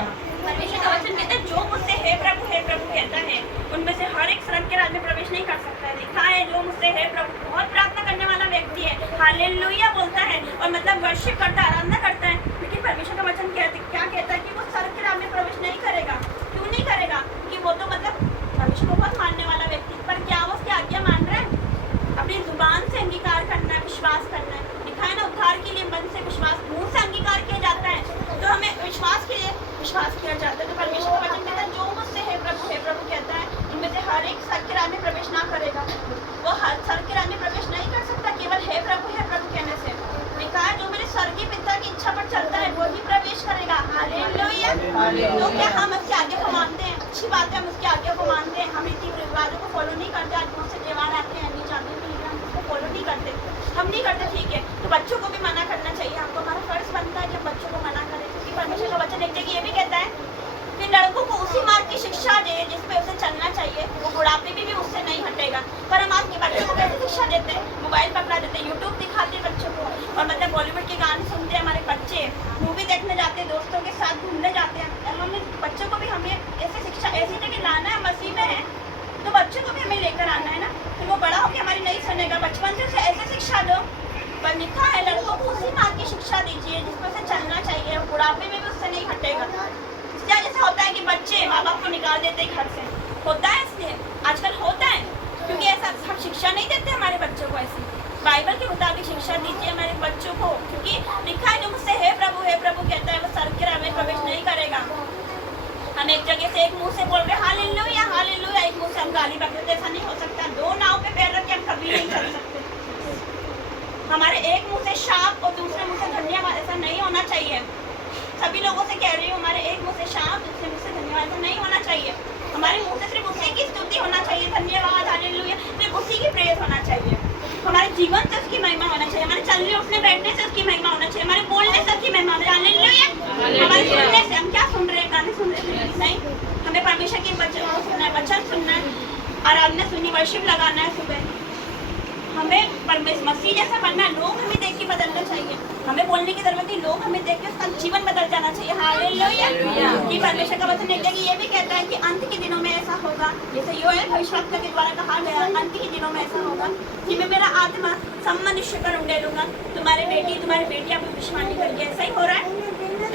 परमेश्वर का वचन कहता है जो मुझसे हे प्रभु कहता है, उनमें से हर एक स्वर्ग के राज्य में प्रवेश नहीं कर सकता है। लिखा है जो मुझसे हे प्रभु, बहुत प्रार्थना करने वाला व्यक्ति है, हालेलुया बोलता है और मतलब वर्शिप करता है, आराधना करता है। लेकिन परमेश्वर का वचन क्या कहता है कि वो स्वर्ग के राज्य में प्रवेश नहीं करेगा। क्यों नहीं करेगा? क्योंकि वो तो मतलब परमेश्वर को बहुत मानने वाला व्यक्ति, पर क्या वो उसकी आज्ञा मान रहा है? अपनी जुबान से अंगीकार करना है, विश्वास करना है। लिखा है ना उद्धार के लिए मन से विश्वास, मुंह से अंगीकार किया जाता है, तो हमें विश्वास के लिए विश्वास किया जाता है। तो परमेश्वर का वचन कहता है जो मुझसे हे प्रभु कहता है, इनमें से हर एक स्वर्ग के राज्य में प्रवेश ना करेगा। वो हर स्वर्ग के राज्य में प्रवेश नहीं कर सकता केवल हे प्रभु कहने से। लिखा है जो मेरे स्वर्गीय पिता की इच्छा पर चलता है वही प्रवेश करेगा। हालेलुया। तो क्या हम उसकी आज्ञा को मानते हैं? अच्छी बात है, हम उसकी आज्ञा को मानते हैं, हम रीति रिवाजों को फॉलो नहीं करते। आज बहुत से त्योहार आते हैं, नहीं जानते तो हम उसको फॉलो नहीं करते, हम नहीं करते, ठीक है। तो बच्चों को भी मना करना चाहिए, हमको हमारा फर्ज बनता है कि बच्चों को मना करें। क्योंकि परमेश्वर का वचन एक जगह ये भी कहता है कि लड़कों को उसी मार्ग की शिक्षा दे जिस पे उसे चलना चाहिए, वो बुढ़ापे में भी उससे नहीं हटेगा। पर हम आज के बच्चों को कैसे शिक्षा देते हैं? मोबाइल पकड़ा देते हैं, यूट्यूब दिखाते हैं बच्चों को, और मतलब बॉलीवुड के गाने सुनते हैं हमारे बच्चे, मूवी देखने जाते हैं, दोस्तों के साथ घूमने जाते हैं। और हमें बच्चों को भी हमें ऐसी शिक्षा, ऐसी जगह लाना है, मसीह में है तो बच्चों को भी हमें लेकर आना है ना। तो वो बड़ा होकर हमारी नहीं सुनेगा, बचपन से उसे ऐसे शिक्षा दो। पर लिखा है लड़कों को उसी मार्ग की शिक्षा दीजिए जिसमें उसे चलना चाहिए, बुढ़ापे में भी उससे नहीं हटेगा। इसलिए जैसा होता है कि बच्चे माँ बाप को निकाल देते हैं घर से, होता है, इसलिए आजकल होता है क्योंकि ऐसा हम शिक्षा नहीं देते हमारे बच्चों को। ऐसी बाइबल के मुताबिक शिक्षा दीजिए हमारे बच्चों को, क्योंकि लिखा है जो मुझसे हे प्रभु कहता है वो स्वर्ग के राज्य में प्रवेश नहीं करेगा। हम एक जगह से एक मुंह से बोल रहे हालेलुया हालेलुया, एक मुंह से हम गाली बकते, ऐसा नहीं हो सकता। दो नाव पे पैर रख के हम कभी नहीं चल सकते। हमारे एक मुंह से शाप और दूसरे मुंह से धन्यवाद, ऐसा नहीं होना चाहिए। सभी लोगों से कह रही हूँ, हमारे एक मुंह से शाप, दूसरे मुंह से धन्यवाद, ऐसा नहीं होना चाहिए। हमारे मुंह से सिर्फ उसी की स्तुति होना चाहिए, धन्यवाद हालेलुया, सिर्फ उसी की प्रेज होना चाहिए। हमारे जीवन से उसकी महिमा होना चाहिए, हमारे चलने उठने बैठने से उसकी महिमा होना चाहिए, हमारे बोलने से उसकी महिमा होना चाहिए। हालेलुया। हमारे सुनने से, हम क्या सुन रहे हैं? गाने सुन रहे हैं? नहीं, हमें परमेश्वर के वचन सुनना है, वचन सुनना है, आराधना सुननी, वर्शिप लगाना है सुबह। हमें परमेश्वर मसीह जैसा बनना है, लोग हमें देख के बदलना चाहिए। हमें बोलने की जरूरत नहीं, लोग हमें देख के उसका जीवन बदल जाना चाहिए। हालेलुया। कि परमेश्वर का वचन एक जगह ये भी कहता है कि अंत के दिनों में ऐसा होगा, जैसे योएल भविष्यवक्ता के द्वारा कहा गया, अंत के दिनों में ऐसा होगा कि मैं मेरा आत्मा सब मनुष्य पर उंडेलूंगा, तुम्हारे बेटी तुम्हारी बेटी आपको विश्वास नहीं करेगी। ऐसा ही हो रहा है,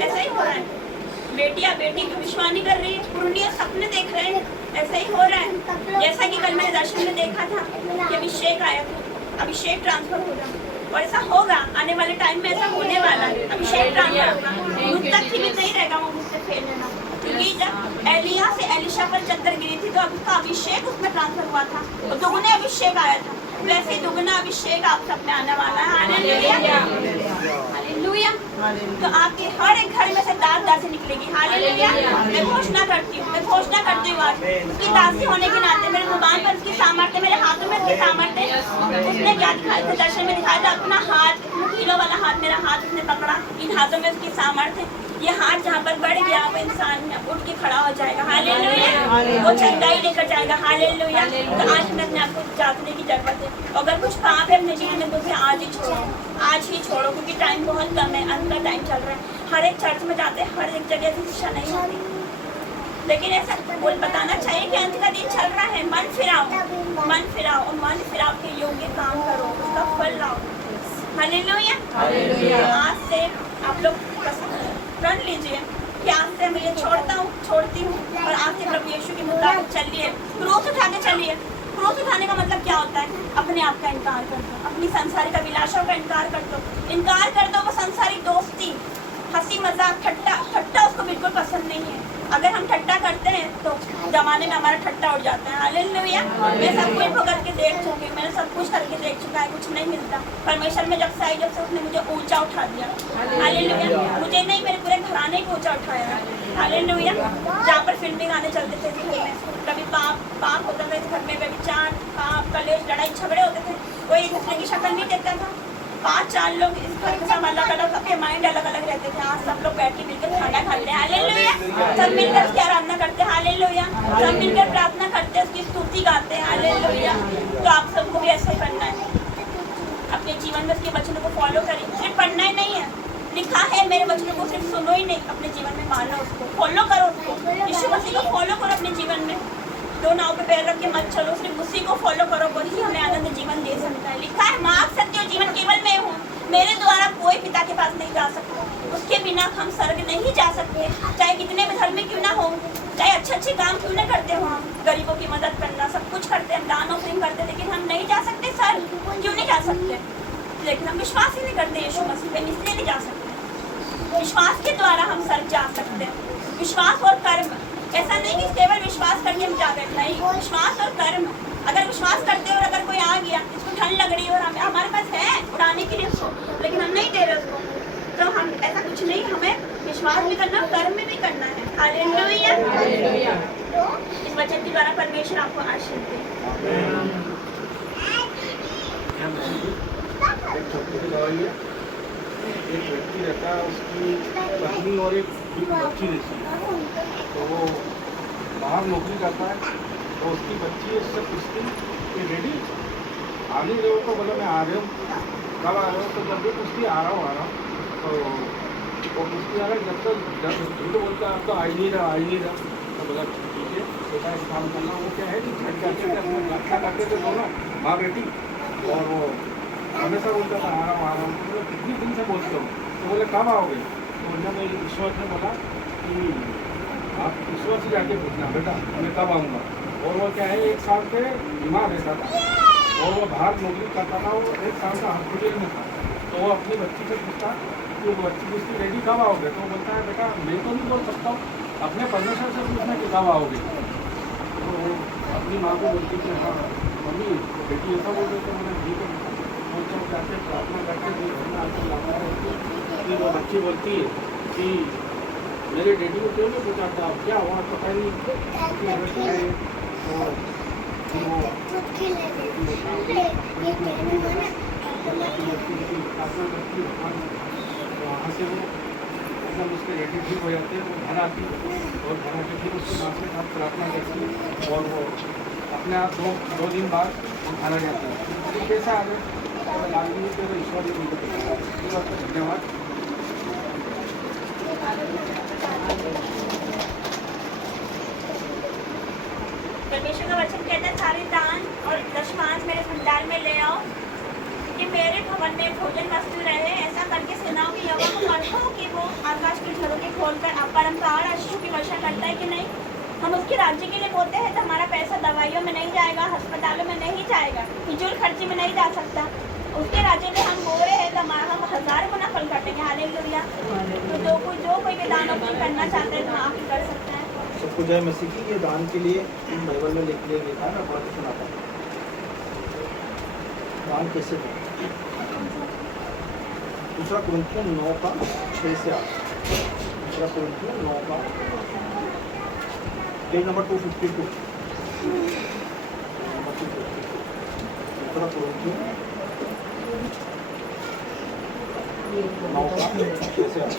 ऐसा ही हो रहा है। बेटियां बेटी भविष्यवाणी कर रही है, पूर्णिया सपने देख रहे हैं। ऐसा ही हो रहा है जैसा कि कल मैंने दर्शन में देखा था कि अभिषेक आया था, अभिषेक ट्रांसफर हो रहा और ऐसा होगा आने वाले टाइम में, ऐसा होने वाला है। अभिषेक ट्रांसफर होगा, मुझ तक सीमित नहीं रहेगा वो मुझसे फेल लेना, क्योंकि जब एलिया से एलिशा पर चद्दर गिरी थी तो उसका अभिषेक उसमें ट्रांसफर हुआ था और दुगुने अभिषेक आया था, वैसे ही दुगुना अभिषेक आप सब में आने वाला है। Hallelujah, hallelujah. तो आपके हर एक घर में से दासी निकलेगी। हालेलुया। मैं घोषणा करती हूँ, मैं घोषणा करती हूँ आज उसकी दासी होने के नाते मेरे जुबान पर उसकी सामर्थ्य, मेरे हाथों में उसकी सामर्थ्य। उसने क्या दिखाया था? दर्शन में दिखाया था अपना हाथ, नुकीलों वाला हाथ, मेरा हाथ उसने पकड़ा, इन हाथों में उसकी सामर्थ्य। ये हाथ जहाँ पर बढ़ गया वो इंसान उठ के खड़ा हो जाएगा। हालेलुया। वो चंगाई लेकर जाएगा। हालेलुया। तो आज हमें अपने आप को जांचने की जरूरत है। अगर कुछ पाप है अपने जीवन में तो उसे आज ही छोड़ो, आज ही छोड़ो, क्योंकि टाइम बहुत कम है, अंत का टाइम चल रहा है। हर एक चर्च में जाते हैं, हर एक जगह से शिक्षा नहीं होती, लेकिन ऐसा बोल बताना चाहिए कि अंत का दिन चल रहा है। मन फिराओ, मन फिराओ और मन फिराओ के योग्य काम करो, उसका फल लाओ। हालेलुया। आज से आप लोग प्रण लीजिए कि आज से मैं ये छोड़ती हूँ और आज से प्रभु यीशु के मुताबिक चलिए। क्रूस उठा के चलिए। क्रूस उठाने का मतलब क्या होता है? अपने आप का इनकार कर दो, अपनी सांसारिक अभिलाषाओं का इनकार कर दो, इनकार कर दो। वो सांसारिक दोस्ती, हंसी मजाक, ठट्टा उसको बिल्कुल पसंद नहीं है। अगर हम ठट्टा करते हैं तो जमाने में हमारा ठट्टा उड़ जाता है। हालेलुया। मैं सब कुछ भुगत के देख चुकी हूँ, मैंने सब कुछ करके देख चुका है, कुछ नहीं मिलता। परमेश्वर में जब से आई, जब से उसने मुझे ऊंचा उठा दिया। हालेलुया। मुझे नहीं, मेरे पूरे घराने को ऊंचा उठाया है। हालेलुया। जहाँ पर फिल्मी गाने चलते थे घर में, कभी पाप होता था इस घर में, व्यभिचार, पाप, कलेश, लड़ाई झगड़े होते थे, कोई एक दूसरे की शक्ल नहीं देखता था। 5-4 लोग इस घर के सब अलग अलग, सबके माइंड अलग अलग रहते थे। आज सब लोग बैठ के मिलकर खाना खाते हैं। हालेलुया। सब मिलकर उसकी आराधना करते हैं। हालेलुया। सब मिलकर प्रार्थना करते हैं, उसकी स्तुति गाते हैं। हालेलुया। तो आप सबको भी ऐसा ही करना है, अपने जीवन में उसके वचनों को फॉलो करें। सिर्फ पढ़ना ही नहीं है, लिखा है मेरे वचनों को सिर्फ सुनो ही नहीं, अपने जीवन में मानो, उसको फॉलो करो, उसको यीशु मसीह को फॉलो करो अपने जीवन में। दो नाव पे पैर रख के मत चलो, सिर्फ उसी को फॉलो करो, वही हमें आनंद जीवन दे सकता है। लिखा है मार्ग, सत्य और जीवन केवल मैं हूँ, मेरे द्वारा कोई पिता के पास नहीं जा सकता, उसके बिना हम स्वर्ग नहीं जा सकते। चाहे कितने भी धर्मी क्यों ना हो, चाहे अच्छे काम क्यों ना करते हो, हम गरीबों की मदद करना सब कुछ करते हैं, दान ऑफरिंग करते, लेकिन हम नहीं जा सकते। सर क्यों नहीं जा सकते? लेकिन हम विश्वास ही नहीं करते यीशु मसीह पे, इसलिए नहीं जा सकते। विश्वास के द्वारा हम स्वर्ग जा सकते हैं। विश्वास और कर्म, ऐसा नहीं कि केवल विश्वास करके हम जा बैठे, नहीं, विश्वास और कर्म। अगर विश्वास करते और अगर कोई आ गया, इसको ठंड लग रही है और हमारे पास है उड़ाने के लिए उसको, लेकिन हम नहीं दे रहे उसको, तो हम ऐसा कुछ नहीं, हमें विश्वास भी करना, कर्म भी करना है। हालेलुया। इस वचन के द्वारा परमेश्वर आपको आशीष दे। एक व्यक्ति रहता है, उसकी पत्नी और एक बच्ची रहती है, तो वो बाहर नौकरी करता है, तो उसकी बच्ची उससे पूछती कि डैडी आ नहीं रहे हो? तो बोला मैं आ रही हूँ। कब आ रहे हो? तो जब भी पूछती आ रहा हूँ। तो वो पूछती आ रहा जब झूठ बोलता है, अब तो आ ही नहीं रहा। तो बोला ठीक है, बेटा एक काम करना, वो क्या है कि घर जाते थे अपने रक्षा करते थे दोनों माँ बेटी, और वो हमेशा बोलता था आ रहा हूँ। तो कितनी दिन से बोलते हो? तो बोले कब आओगे? तो बोलना मैं ईश्वर ने बोला कि आप ईश्वर से जाके पूछना बेटा मैं कब आऊँगा। और वो क्या है, 1 साल से बीमार रहता था और वो बाहर नौकरी करता था, वो 1 साल का हॉस्पिटल में था। तो वो अपनी बच्ची से पूछता कि वो बच्ची पूछती डैडी कब आओगे? तो बोलता है बेटा मैं तो नहीं बोल सकता हूँ, अपने परमेश्वर से पूछना कि कब आओगे। तो अपनी माँ को बोलती कि हाँ मम्मी बेटी ऐसा बोल रही, तो मैंने ठीक है चौक जाते प्रार्थना करके घर में आकर लाना रहती। फिर वो बच्ची बोलती है कि मेरे डैडी को क्यों नहीं पूछा, क्या हुआ पता नहीं। वहाँ से वो मतलब उसके डैडी ठीक हो जाते हैं, वो घर आती है और घर आके फिर उसके माँ के साथ प्रार्थना करती है और वो अपने आप 2 दिन बाद वो घर आ जाते हैं। तो कैसा आ गए ईश्वर धन्यवाद। परमेश्वर का वचन कहता है सारे दान और दशमांश मेरे भंडार में ले आओ, कि मेरे भवन में भोजन वस्तु रहे। ऐसा करके सुनाओ कि यहोवा को कहो कि वो आकाश की झरोखे खोलकर अपरंपार आशीषों की वर्षा करता है कि नहीं? हम उसके राज्य के लिए बोते हैं तो हमारा पैसा दवाइयों में नहीं जाएगा, अस्पतालों में नहीं जाएगा, फिजूल खर्ची में नहीं जा सकता। उसके राज्य में हम बो रहे हैं तो हम 1000 गुना फल काटेंगे। हालेलुया। तो जो कोई भी दान अपनी करना चाहते हैं तो आप कर सकते हैं। सबको जय मसीह की। ये दान के लिए बाइबल में लिखा है ना, पढ़ के सुनाता हूँ। दान कैसे करें? 2 कुरिन्थियों 9 का 6 से 8। 2 कुरिन्थियों 9 का पेज नंबर 252। 2 कुरिन्थियों 9 का 6 से 8।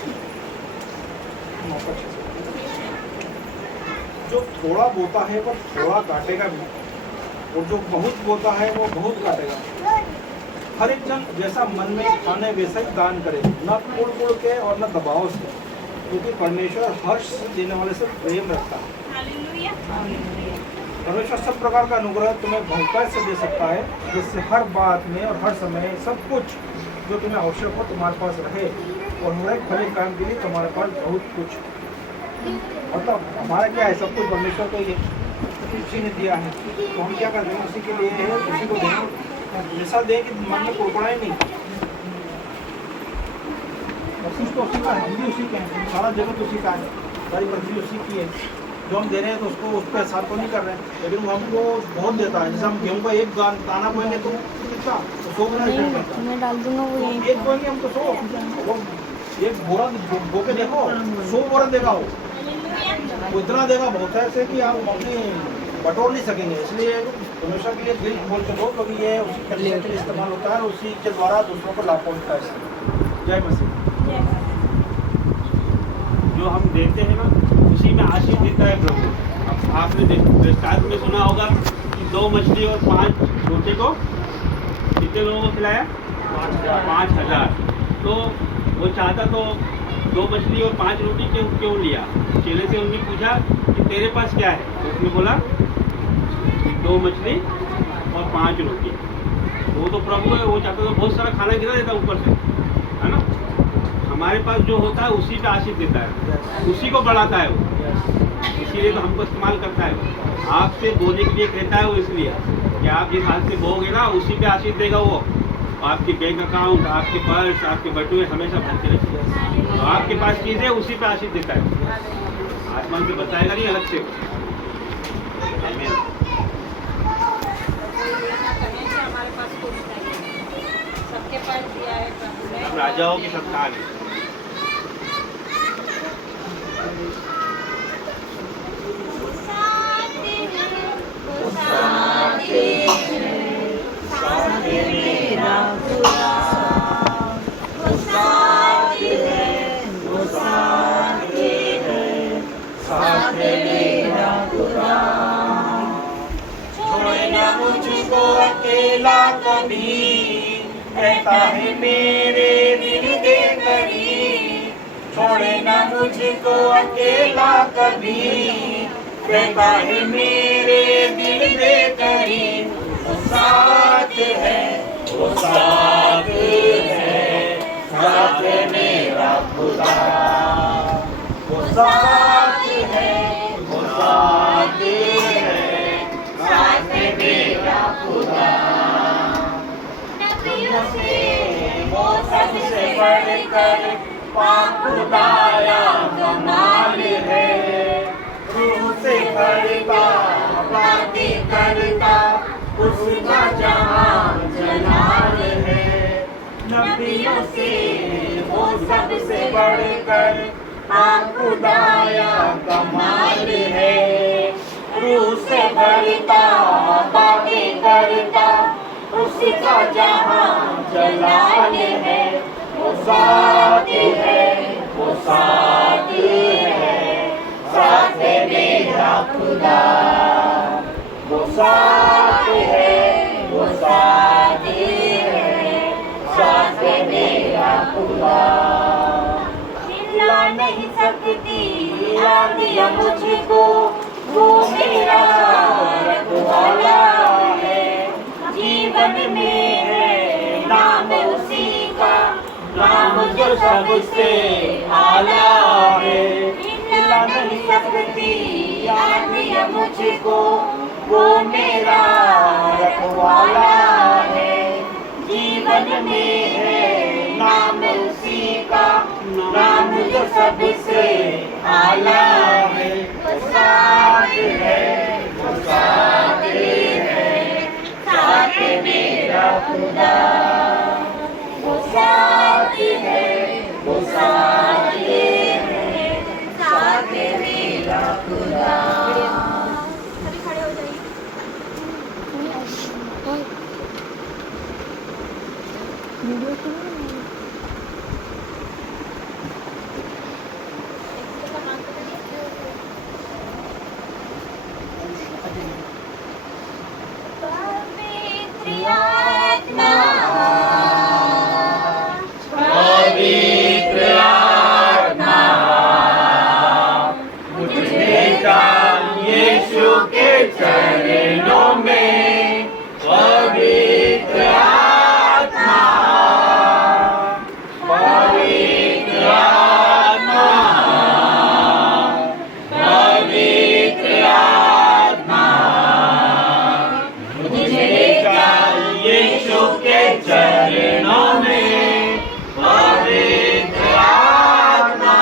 9 का 6 से 8। जो थोड़ा बोता है वो थोड़ा काटेगा भी, और जो बहुत बोता है वो बहुत काटेगा। हर एक जन जैसा मन में ठाने वैसा ही दान करे, न कुड़ के और न दबाव से, क्योंकि परमेश्वर हर्ष देने वाले से प्रेम रखता है। हालेलुया। परमेश्वर सब प्रकार का अनुग्रह तुम्हें बहुतायत से दे सकता है, जिससे हर बात में और हर समय सब कुछ जो तुम्हें आवश्यक हो तुम्हारे पास रहे, और हर एक भले काम के लिए तुम्हारे पास बहुत कुछ। मतलब हमारा क्या है, सब कुछ परमेश्वर को ही उसी ने दिया है, तो हम क्या करते हैं, उसी के लिए है, उसी को दें। ऐसा दें कि मन में कुड़कुड़ाए नहीं। कुछ तो उसी का है, हम भी उसी के हैं, सारा जगत उसी का है, सारी पृथ्वी उसी की है। जो हम दे रहे हैं तो उसको उस पर एहसास तो नहीं कर रहे हैं, लेकिन हमको बहुत देता है। जैसे हम गेहूँ का एक दाना बोएंगे तो कितना, तो 100 गुना रिटर्न करता है। मैं डाल दूंगा वो तो एक बोएंगे हम तो 100, वो एक बोरा बो के देखो 100 बोरा देगा वो इतना देगा बहुत है ऐसे कि आप अपनी बटोर नहीं सकेंगे। इसलिए हमेशा के लिए दिल खोल के दो, क्योंकि ये उसी खरीदने के लिए इस्तेमाल होता है और उसी के द्वारा दूसरों को लाभ पहुँचता है। जय मसीह। जो हम देते हैं ना उसी में आशीष देता है प्रभु। अब आपने दृष्टांत में सुना होगा कि 2 मछली और 5 रोटी को कितने लोगों को खिलाया? 5000। तो वो चाहता तो 2 मछली और 5 रोटी क्यों लिया? चेले से उन्होंने पूछा कि तेरे पास क्या है? तो उसने बोला 2 मछली और 5 रोटी। वो तो प्रभु है, वो चाहता तो बहुत सारा खाना गिरा देता ऊपर से, है ना। हमारे पास जो होता है उसी पे आशीष देता है, उसी को बढ़ाता है वो, इसीलिए तो हमको इस्तेमाल करता है वो। आपसे बोने के लिए कहता है वो, इसलिए कि आप जिस हाथ से बोगे ना उसी पे आशीष देगा वो। आपके बैंक अकाउंट, आपके पर्स, आपके बटुए हमेशा भरते रहते हैं। तो आपके पास चीज़ है उसी पे आशीष देता है, आसमान से बताएगा नहीं अलग से। हमारे पास कुछ नहीं, सबके पास दिया है प्रभु ने। सब राजाओं की सरकार है। छोड़े ना मुझको अकेला कभी, रहता है मेरे दिल के करीब। छोड़े ना मुझको अकेला कभी, रहता है मेरे दिल के करीब। वो साथ है, वो साथ है, साथ है मेरा खुदा। वो साथ है, वो साथ है, साथ है मेरा खुदा। नबियों से वो सबसे बढ़कर पाक खुदाया कमाल है। रूह से भरता बातें करता उसका जहां जलाल है। नबियों से वो सबसे बढ़कर पाक खुदाया कमाल है। रूह से भरता बातें करता उसका जहां जलाल है। वो साथ है, वो साथ है, साथ है मेरा खुदा। वो साथ है, वो साथ है, साथ है मेरा खुदा। हिला नहीं सकती आंधियाँ मुझको, वो मेरा रखवाला है। जीवन में है नाम उसी का, नाम जो सबसे आला है। मिला नहीं सकती याद ये मुझको, वो मेरा रखवाला है। जीवन में है नाम उसी का, नाम जो सबसे आला है। वो साथ है, वो साथ है, साथ मेरा खुदा। वो साथ है, वो साथ है, साथ मेरा खुदा। सभी खड़े हो जाइए। पवित्र आत्मा, पवित्र आत्मा मुझे डाल यीशु के चरणों में। पवित्र आत्मा, पवित्र आत्मा, पवित्र आत्मा मुझे डाल यीशु के चरणों में। पवित्र आत्मा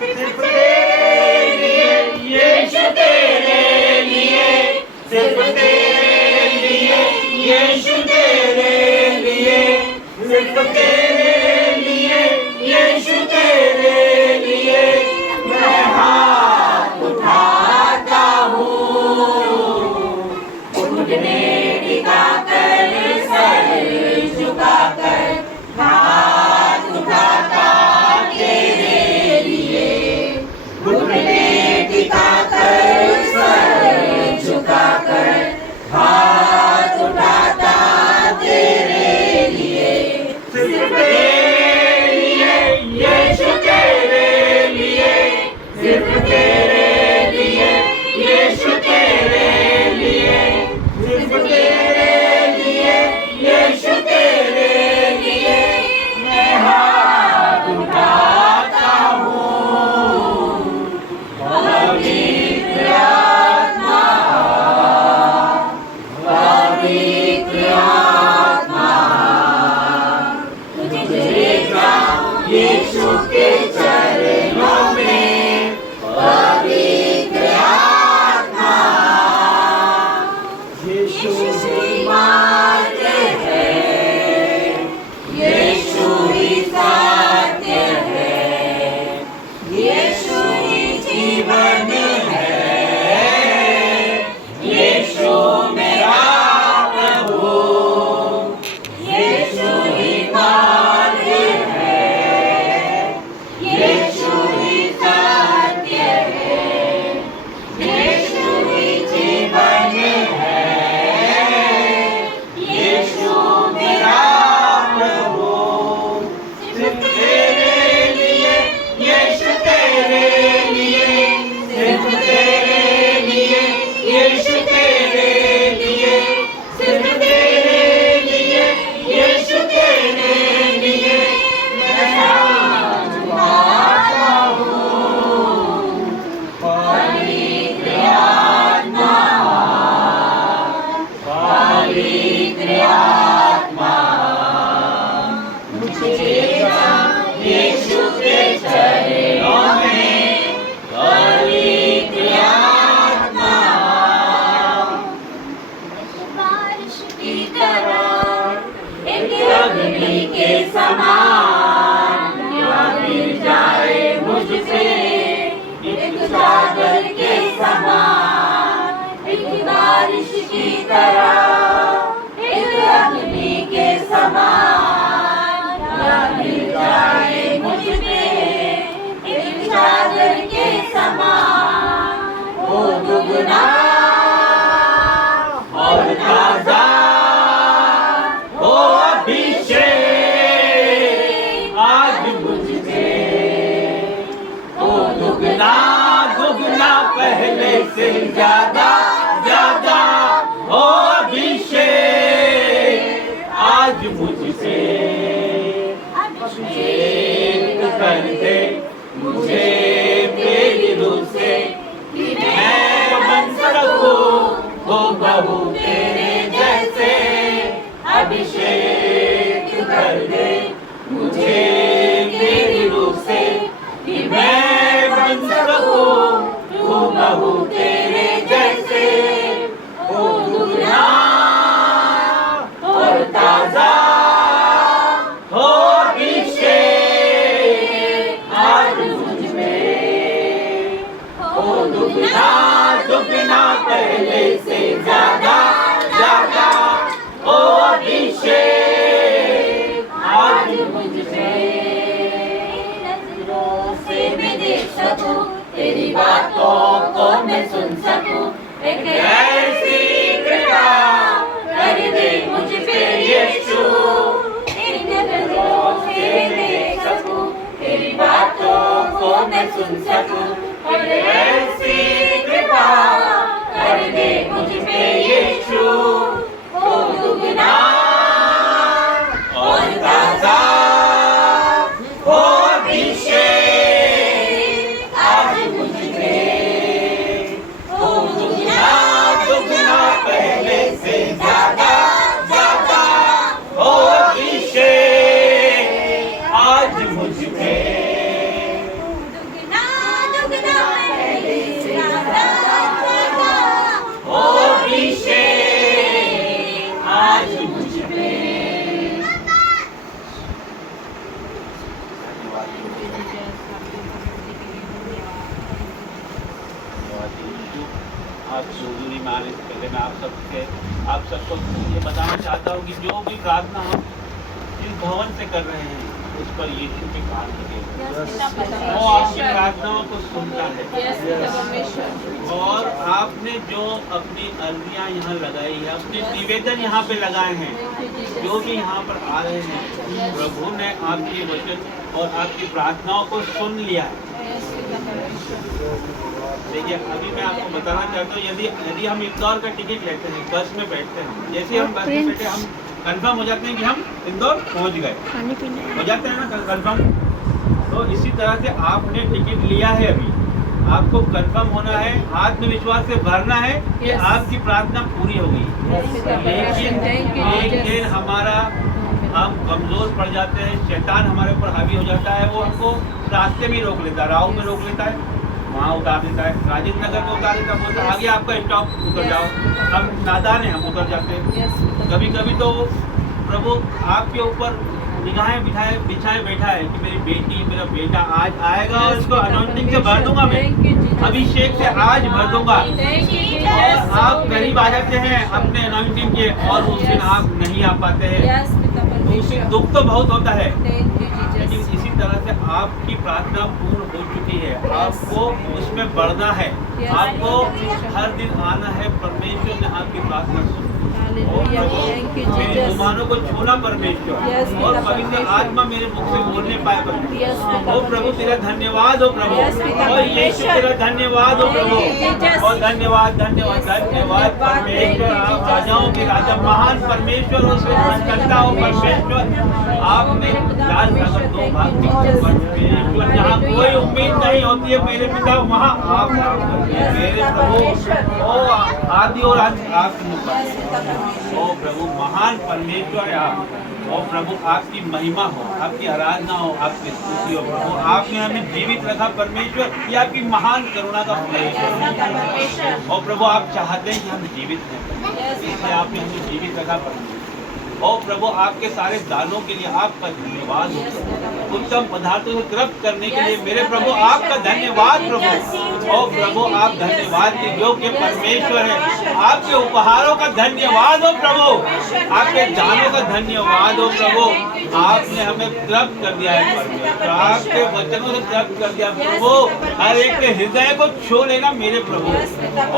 सिर्फ तेरे लिए, यीशु तेरे लिए, सिर्फ तेरे लिए, यीशु तेरे लिए, सिर्फ तेरे लिए, यीशु तेरे लिए मैं हाथ उठाता हूँ। घुटने टिकाकर, सर झुकाकर, हाथ उठाता तेरे लिए। घुटने टिकाकर, सर झुकाकर, हाथ उठाता तेरे लिए। सिर्फ तेरे लिए, यीशु तेरे लिए, सिर्फ तेरे लिए, यीशु तेरे लिए, सिर्फ तेरे लिए, यीशु तेरे लिए मैं हाथ उठाता हूँ। पवित्र आत्मा, पवित्र आत्मा मुझे डाल यीशु के चरणों में। पवित्र आत्मा, यीशु ही मार्ग है, यीशु ही सत्य है, यीशु ही जीवन है, यीशु मेरा प्रभु, यीशु ही मार्ग है, यीशु ही सत्य है, यीशु ही जीवन है, यीशु मेरा प्रभु। सिर्फ तेरे लिए, यीशु तेरे लिए, सिर्फ तेरे लिए, यीशु तेरे लिए, सिर्फ तेरे लिए, यीशु तेरे लिए मैं हाथ उठाता हूँ। पवित्र आत्मा, पवित्र आत्मा मुझे डाल यीशु के चरणों में। पवित्र आत्मा बारिश की तरह एक अग्नि के समान या गिर जाए मुझ पे एक चादर के समान। एक बारिश की तरह एक अग्नि के समान या गिर जाए मुझ पे एक चादर के समान। वो दुगना और ताजा हो अभिषेक आज मुझसे। ओ दुगना दुगना पहले से ज्यादा ज्यादा हो अभिषेक आज मुझसे। कर दे मुझे तेरी रूह से, कि मैं बन सकूं वो बहू तेरे जैसे। अभिषेक कर दे मुझे तेरी रूह से, कि मैं बन सकूं वो बहू तेरे जैसे। ओ दुगना और ताजा हो अभिषेक आज मुझ में। ओ दुगना दुगना पहले से ज्यादा ज्यादा ओ अभिषेक आज मुझ में। नजरों से मैं देख सकूं, तेरी बातों को मैं सुन सकूं, एक ऐसी कृपा कर दे मुझ पे यीशु। तेरी नजरों से मैं देख सकूं, तेरी बातों को मैं सुन सकूं, एक ऐसी कृपा कर दे मुझ पे यीशु। ओ दुगना और ताजा हो अभिषेक आज मुझ में। ओ दुगना दुगना पहले से ज्यादा ज्यादा हो अभिषेक आज मुझ में। दुगना दुगना पहले से ज्यादा ज्यादा हो अभिषेक आज मुझ में। आप हजूरी में आने से पहले मैं आप सबको ये बताना चाहता हूँ कि जो भी प्रार्थना हम इस भवन से कर रहे हैं उस पर यीशु के काम करेगा। वो आपकी प्रार्थनाओं को सुनता है। और आपने जो अपनी अर्जियाँ यहाँ लगाई है, अपने निवेदन यहाँ पे लगाए हैं, जो भी यहाँ पर आ रहे हैं, प्रभु ने आपके वचन और आपकी प्रार्थनाओं को सुन लिया है। देखिए अभी मैं आपको बताना चाहता हूँ, यदि हम इंदौर का टिकट लेते हैं, बस में बैठते हैं, जैसे हम बस में बैठे हम कंफर्म हो जाते हैं कि हम इंदौर पहुँच गए, हो जाते हैं ना कंफर्म। तो इसी तरह से आपने टिकट लिया है, अभी आपको कंफर्म होना है, आत्मविश्वास से भरना है कि आपकी प्रार्थना पूरी हो गई। लेकिन एक दिन हम कमजोर पड़ जाते हैं, शैतान हमारे ऊपर हावी हो जाता है, वो हमको रास्ते में रोक लेता है, राह में रोक लेता है, वहाँ उतार देता है, राजेंद्र नगर में उतार देता है, बोलता आगे आपका स्टॉप, उतर जाओ। हम नादान हैं, हम उतर जाते हैं। कभी कभी तो प्रभु आपके ऊपर निगाहें बिछाए बैठा है कि मेरी बेटी मेरा बेटा आज आएगा और इसको अनॉइंटिंग से भर दूंगा, मैं अभिषेक से आज भर दूंगा। और आप करीब आ जाते हैं अपने अनॉइंटिंग के और उस दिन आप नहीं आ पाते हैं, तो उससे दुख तो बहुत होता है। लेकिन इसी तरह से आपकी प्रार्थना पूर्ण हो चुकी है, आपको उसमें बढ़ना है, आपको हर दिन आना है। परमेश्वर ने आपकी प्रार्थना सुनी, मेरी जुबानों को छूना परमेश्वर, और पवित्र आत्मा मेरे मुख से बोलने पाए परमेश्वर। ओ प्रभु तेरा धन्यवाद हो प्रभु, और यीशु तेरा धन्यवाद हो प्रभु, और धन्यवाद धन्यवाद धन्यवाद परमेश्वर। आप राजाओं के राजा, महान परमेश्वर हो, करता हो परमेश्वर। आपने लाल सागर दो भाग परमेश्वर, जहाँ कोई उम्मीद नहीं होती है मेरे पिता, वहाँ आप मेरे प्रभु। ओ आदि और आप ओ प्रभु महान परमेश्वर है आप। ओ प्रभु आपकी महिमा हो, आपकी आराधना हो, आपकी स्तुति हो प्रभु। आपने हमें जीवित रखा परमेश्वर, ये आपकी महान करुणा का फल है। ओ प्रभु आप चाहते हैं कि हम जीवित हैं, इसलिए आपने हमें जीवित रखा परमेश्वर। ओ प्रभु आपके सारे दानों के लिए आपका धन्यवाद हो, उत्तम पदार्थों से तृप्त करने के लिए मेरे प्रभु आपका धन्यवाद प्रभु। ओ प्रभु आप धन्यवाद के योग्य परमेश्वर है, आपके उपहारों का धन्यवाद हो प्रभु, आपके दानों का धन्यवाद हो प्रभु। आपने हमें तृप्त कर दिया है परमेश्वर, आपके वचनों से तृप्त कर दिया प्रभु। हर एक के हृदय को छू लेना मेरे प्रभु,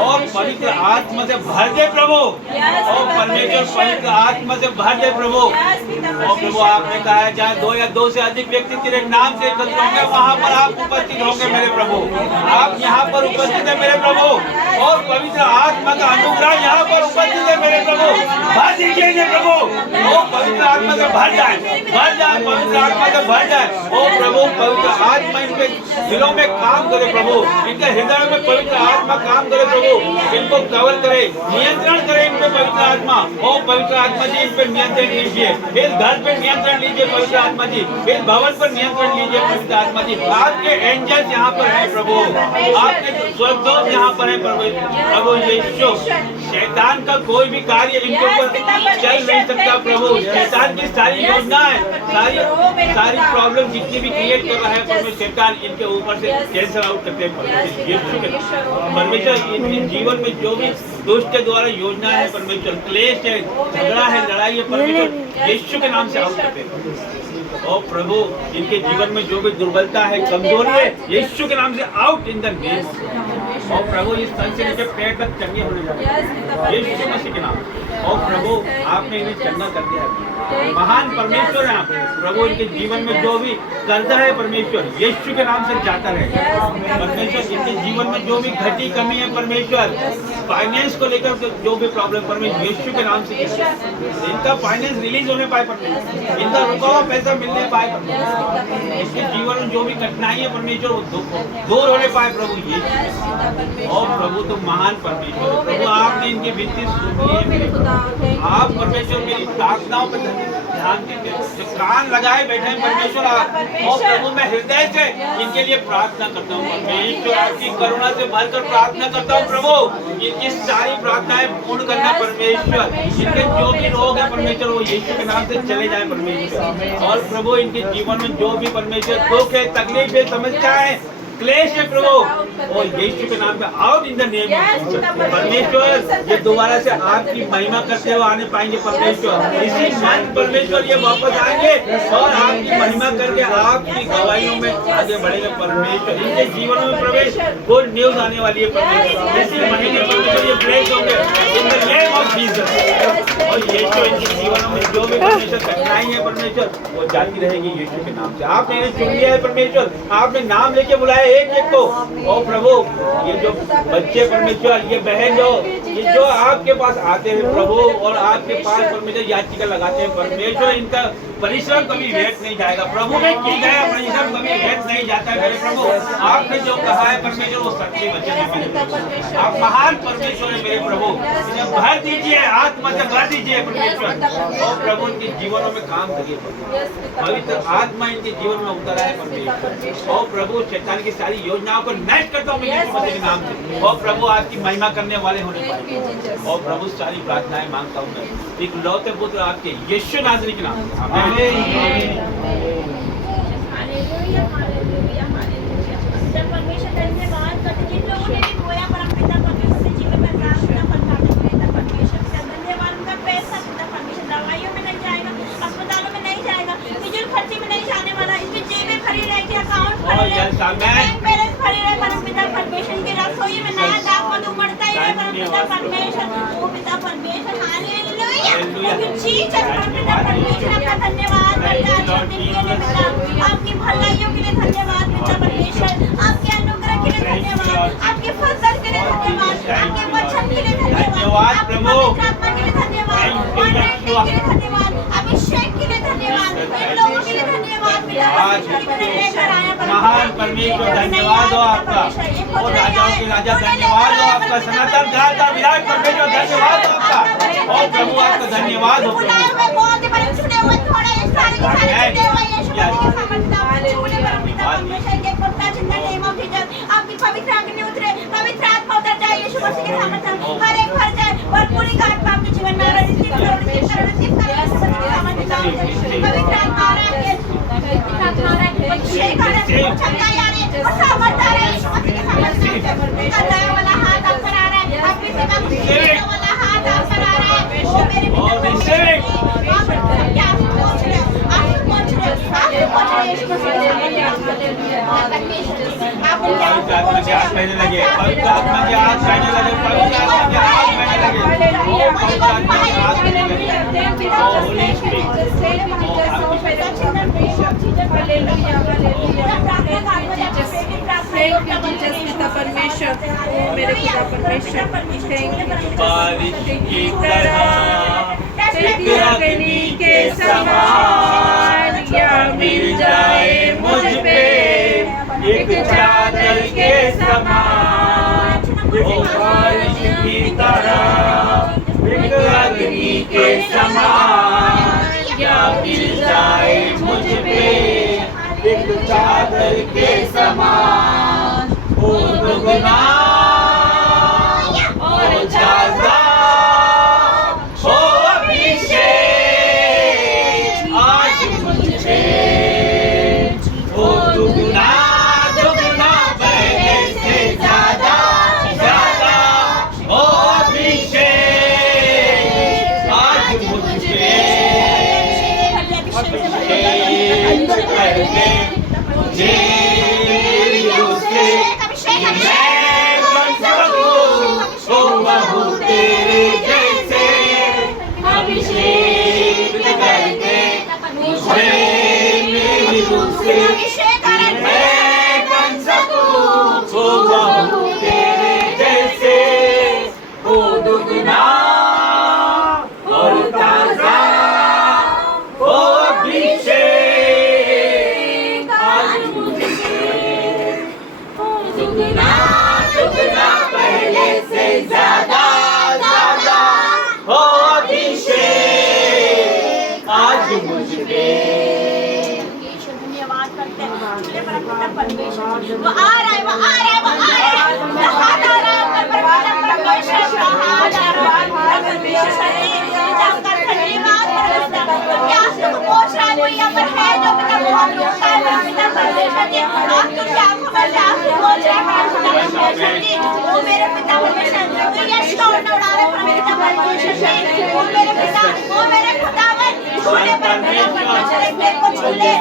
और पवित्र आत्मा से भर दे प्रभु। और परमेश्वर पवित्र आत्मा से भर दे प्रभु। और प्रभु आपने कहा है जहाँ दो या दो से अधिक व्यक्ति तेरे नाम से एकत्र होंगे, वहाँ पर आप उपस्थित होंगे मेरे प्रभु। आप यहाँ पर उपस्थित है मेरे प्रभु, और पवित्र आत्मा का अनुग्रह यहाँ पर उपस्थित है मेरे प्रभु। भर दीजिए इन्हें प्रभु। ओ पवित्र आत्मा से भर जाए, पवित्र आत्मा से भर जाए। ओ प्रभु पवित्र आत्मा इनके दिलों में काम करे प्रभु, इनके हृदय में पवित्र आत्मा काम करे प्रभु, इनको कवर करे, नियंत्रण करे इन पे पवित्र आत्मा। ओ पवित्र आत्मा जी इन पे नियंत्रण लीजिए, इस घर पे नियंत्रण लीजिए पवित्र आत्मा जी, इस भवन पर नियंत्रण लीजिए पवित्र आत्मा जी। आपके एंजल्स यहाँ पर है प्रभु, आपके स्वर्गदूत यहाँ पर है प्रभु यीशु। शैतान का कोई भी कार्य इनके ऊपर चल नहीं सकता प्रभु। शैतान की सारी योजनाएं, सारी प्रॉब्लम जितनी भी क्रिएट कर रहा है प्रभु, शैतान इनके ऊपर से कैंसल आउट करते हैं परमेश्वर। इनके जीवन में जो भी दुष्ट के द्वारा योजना है परमेश्वर, क्लेश है, झगड़ा है, लड़ाई है परमेश्वर, यीशु के नाम से आउट करते हैं। ओ प्रभु इनके जीवन में जो भी दुर्बलता है, कमजोरी है, यीशु के नाम से आउट इन द नेम। और प्रभु इस तन से नीचे पैर तक चंगे होने लगे यीशु मसीह के नाम। और प्रभु आपने इन्हें चंगा कर दिया है, महान परमेश्वर है आप प्रभु। इनके जीवन में जो भी कर्जा है परमेश्वर, यीशु के नाम से जाता रहे परमेश्वर। इनके जीवन में जो भी घटी कमी है परमेश्वर, फाइनेंस को लेकर जो भी प्रॉब्लम परमेश्वर, यीशु के नाम से इनका फाइनेंस रिलीज होने पाए परमेश्वर, इनका रुका हुआ पैसा मिलने पाए परमेश्वर। इसके जीवन में जो भी कठिनाई है परमेश्वर वो दूर होने पाए प्रभु यीशु। और प्रभु तो महान परमेश्वर है प्रभु, आपने इनकी विनती सुन ली। आप परमेश्वर मेरी प्रार्थनाओं पर ध्यान देते हैं, जो कान लगाए बैठे हैं परमेश्वर आप। और प्रभु मैं हृदय से इनके लिए प्रार्थना करता हूँ परमेश्वर, आपकी करुणा से भरकर प्रार्थना करता हूँ प्रभु। इनकी सारी प्रार्थनाएं पूर्ण करना परमेश्वर। इनके जो भी रोग है परमेश्वर वो यीशु के नाम से चले जाए परमेश्वर। और प्रभु इनके जीवन में जो भी परमेश्वर दुख है, तकलीफ है, समस्या है, क्लेश है प्रभु, और यीशु के नाम पे आउट इन द नेम परमेश्वर। ये दोबारा से आपकी महिमा करते हुए आने पाएंगे परमेश्वर। इसी मन परमेश्वर ये वापस आएंगे और आपकी महिमा करके आपकी गवाहियों में आगे बढ़ेंगे परमेश्वर। इनके जीवन में प्रवेश गुड न्यूज आने वाली है परमेश्वर। इसी महीने परमेश्वर ये ब्रेक होंगे इन द नेम ऑफ जीसस। और यीशु इनके जीवन में जो भी परमेश्वर कठिनाई है परमेश्वर वो जाती रहेगी यीशु के नाम से। आपने इन्हें चुन लिया है परमेश्वर, आपने नाम लेके बुलाया एक एक को। ओ प्रभु ये जो बच्चे परमेश्वर, ये बहन जो आपके पास आते हैं प्रभु और आपके पास परमेश्वर याचिका लगाते हैं परमेश्वर, इनका परिश्रम कभी व्यर्थ नहीं जाएगा प्रभु। में की गया परिश्रम कभी व्यर्थ नहीं जाता है मेरे प्रभु। आपने जो कहा है परमेश्वर वो सच्चे वचन है मेरे प्रभु। आप महान परमेश्वर है मेरे प्रभु। इन्हें भर दीजिए, आत्मा से भर दीजिए परमेश्वर। और प्रभु इनके जीवनों में काम करिए पवित्र आत्मा इनके जीवन में उतर आए परमेश्वर। और प्रभु शैतान की सारी योजनाओं को नष्ट करता हूँ यीशु मसीह के नाम से। और प्रभु आपकी महिमा करने वाले होने पाए। और प्रभु सारी प्रार्थनाएं मांगता हूँ मैं इकलौते पुत्र आपके यीशु नासरी के नाम से। आमीन। परमेश्वर धन्यवाद करते जिन लोगों ने भी बोया परमपिता परमेश्वर से जीवन में प्रार्थना करना देता परमेश्वर धन्यवाद। उनका पैसा पिता परमेश्वर दवाइयों में नहीं जाएगा, अस्पतालों में नहीं जाएगा, फिजूल खर्ची में नहीं जाने वाला। इनकी जेबें भरी रहेगी, अकाउंट भरे रहेंगे, बैंक बैलेंस भरे रहे परमपिता परमेश्वर। इनकी रसोई में नया दाग मधु उमड़ता ही है परमपिता परमेश्वर। ओ पिता परमेश्वर हालेलुया। जीसस परमपिता परमेश्वर आपका धन्यवाद करते आज के दिन के लिए पिता, आपकी भलाइयों के लिए धन्यवाद पिता परमेश्वर, आपके अनुग्रह के लिए धन्यवाद, आपके फसल के लिए धन्यवाद, आपके वचन के लिए धन्यवाद, आपके पवित्र आत्मा के लिए धन्यवाद, मॉडरेटिंग के लिए धन्यवाद, अभिषेक के लिए धन्यवाद, इन लोगों के लिए धन्यवाद पिता परमेश्वर लेकर आया महान परमेश्वर। धन्यवाद हो आपका और राजाओं के राजा, धन्यवाद हो आपका सनातन दाता विराट परमेश्वर, धन्यवाद हो आपका। और प्रभु आपका धन्यवाद हो आपकी पवित्र आज्ञा उतरे, पवित्र आत्मा उतर जाए यीशु मसीह के सामर्थ्य, हर एक भर जाए और पूरी आत्मा आपके जीवन में रिसीव करो पवित्र आत्मा आ रहा है, अभिषेक आ रहा है, चंगाई आ रही है, सामर्थ्य आ रहा है यीशु मसीह के सामर्थ्य। दया वाला हाथ आप पर आ रहा है, आपकी सेवा को वाला हाथ आप पर आ रहा है। ओ मेरे पवित्र आत्मा के हाथ पहने लगे, पवित्र आत्मा के हाथ पहने लगे, पवित्र आत्मा के हाथ पहने लगे, ओ पवित्र आत्मा के हाथ पहने लगे। ओ होली पिता परमेश्वर, ओ मेरे पिता परमेश्वर, बारिश की तरह दे मुझे मेरी उससे मैं बन सकूं ओ बहू तेरे जैसे अभिषेक कर दे मुझे मेरी उससे मैं बन सकूं ओ बहू तेरे जैसे ओ दुगना और ताजा ओ अभिषेक आज मुझे दुगना दुगना पहले से ज्यादा ज्यादा हो अभिषेक आज मुझ पे धन्यवाद करते हैं चूल्हे पर अपना परमेश्वर वो आ रहा है वो आ रहा है वो आ रहा है हाथ आ रहा है ऊपर पर परमेश्वर का हाथ आ रहा है परमेश्वर ने जाकर धन्यवाद परमेश्वर क्या तुम पूछ रहा है कोई यहाँ पर है जो पिता बहुत रोता है पिता परमेश्वर जी आप तो क्या को मैं आप पूछ रहे हैं परमेश्वर जी वो मेरे पिता परमेश्वर तो ये स्टोन उड़ा रहे पिता परमेश्वर जी वो मेरे पिता वो मेरे खुदावन छूने पर मेरा परमेश्वर एक मेरे को छूले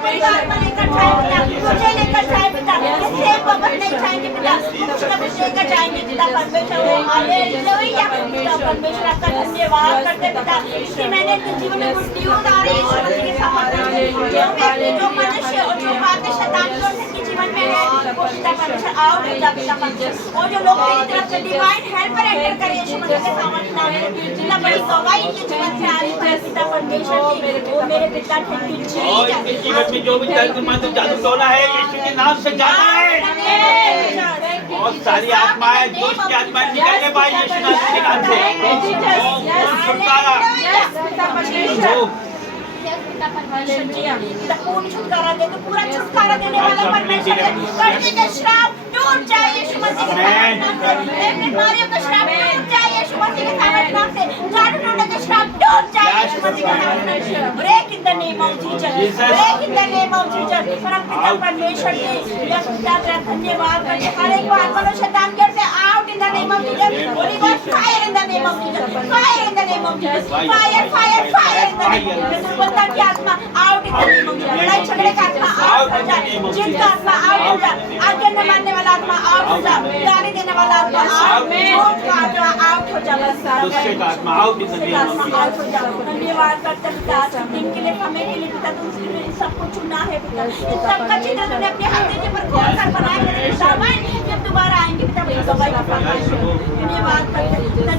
परिवार में लेकर जाए पिता मुझे लेकर जाए पिता इससे बबत नहीं जाएंगे पिता सब लेकर जाएंगे पिता परमेश्वर हालेलुया पिता परमेश्वर आपका धन्यवाद करते पिता कि मैंने इनके जीवन में कुछ न्यूज़ आ रही है मसीह के सामने जो व्यक्ति जो मनुष्य और जो बातें शैतान की ओर से इनके जीवन में है वो पिता परमेश्वर आउट हो जा पिता परमेश्वर और जो लोग तेरी तरफ से डिवाइन हेल्पर एंटर करे यीशु मसीह के सामने जितना बड़ी गवाही इनके जीवन से आ रही है पिता परमेश्वर जी वो मेरे पिता थैंक यू और इनके जीवन में जो भी दर्द मंद जादू टोना है यीशु के नाम से जाना है बहुत सारी आत्माएं दुष्ट की आत्माएं निकलने पाई यीशु के नाम से छुटकारा पूर्ण छुटकारा दे तो पूरा छुटकारा देने वाला परमेश्वर है कर्ज का श्राप टूट जाए यीशु मसीह के नाम से बीमारियों का श्राप टूट जाए यीशु मसीह के नाम से झाड़ू टूटने का श्राप टूट जाए यीशु मसीह के नाम से break in the name of Jesus break in the name of Jesus परम पिता परमेश्वर जी या पिता तेरा धन्यवाद करते हर एक आत्मा को शैतान की ओर से out in the name of Jesus Holi God fire in the name of Jesus fire in the name of Jesus fire fire fire in the name of Jesus दुर्बलता की आत्मा out in the name of Jesus लड़ाई झगड़े का आत्मा out हो जाए जिद का आत्मा आउट हो जाए आज्ञा न मानने वाला आत्मा आउट हो जाए गाली देने वाला आत्मा आउट झूठ का आत्मा आउट हो जाए दुष्ट का आत्मा out in the name of out हो जाए धन्यवाद करते पिता दिन के लिए समय के लिए पिता तुमने सबको चुना है पिता इन सबका चित्र तुमने अपने हथेली पर खोल कर बनाया है पिता जब दोबारा आएंगे पिता अपनी गवाही का प्रकाश धन्यवाद करते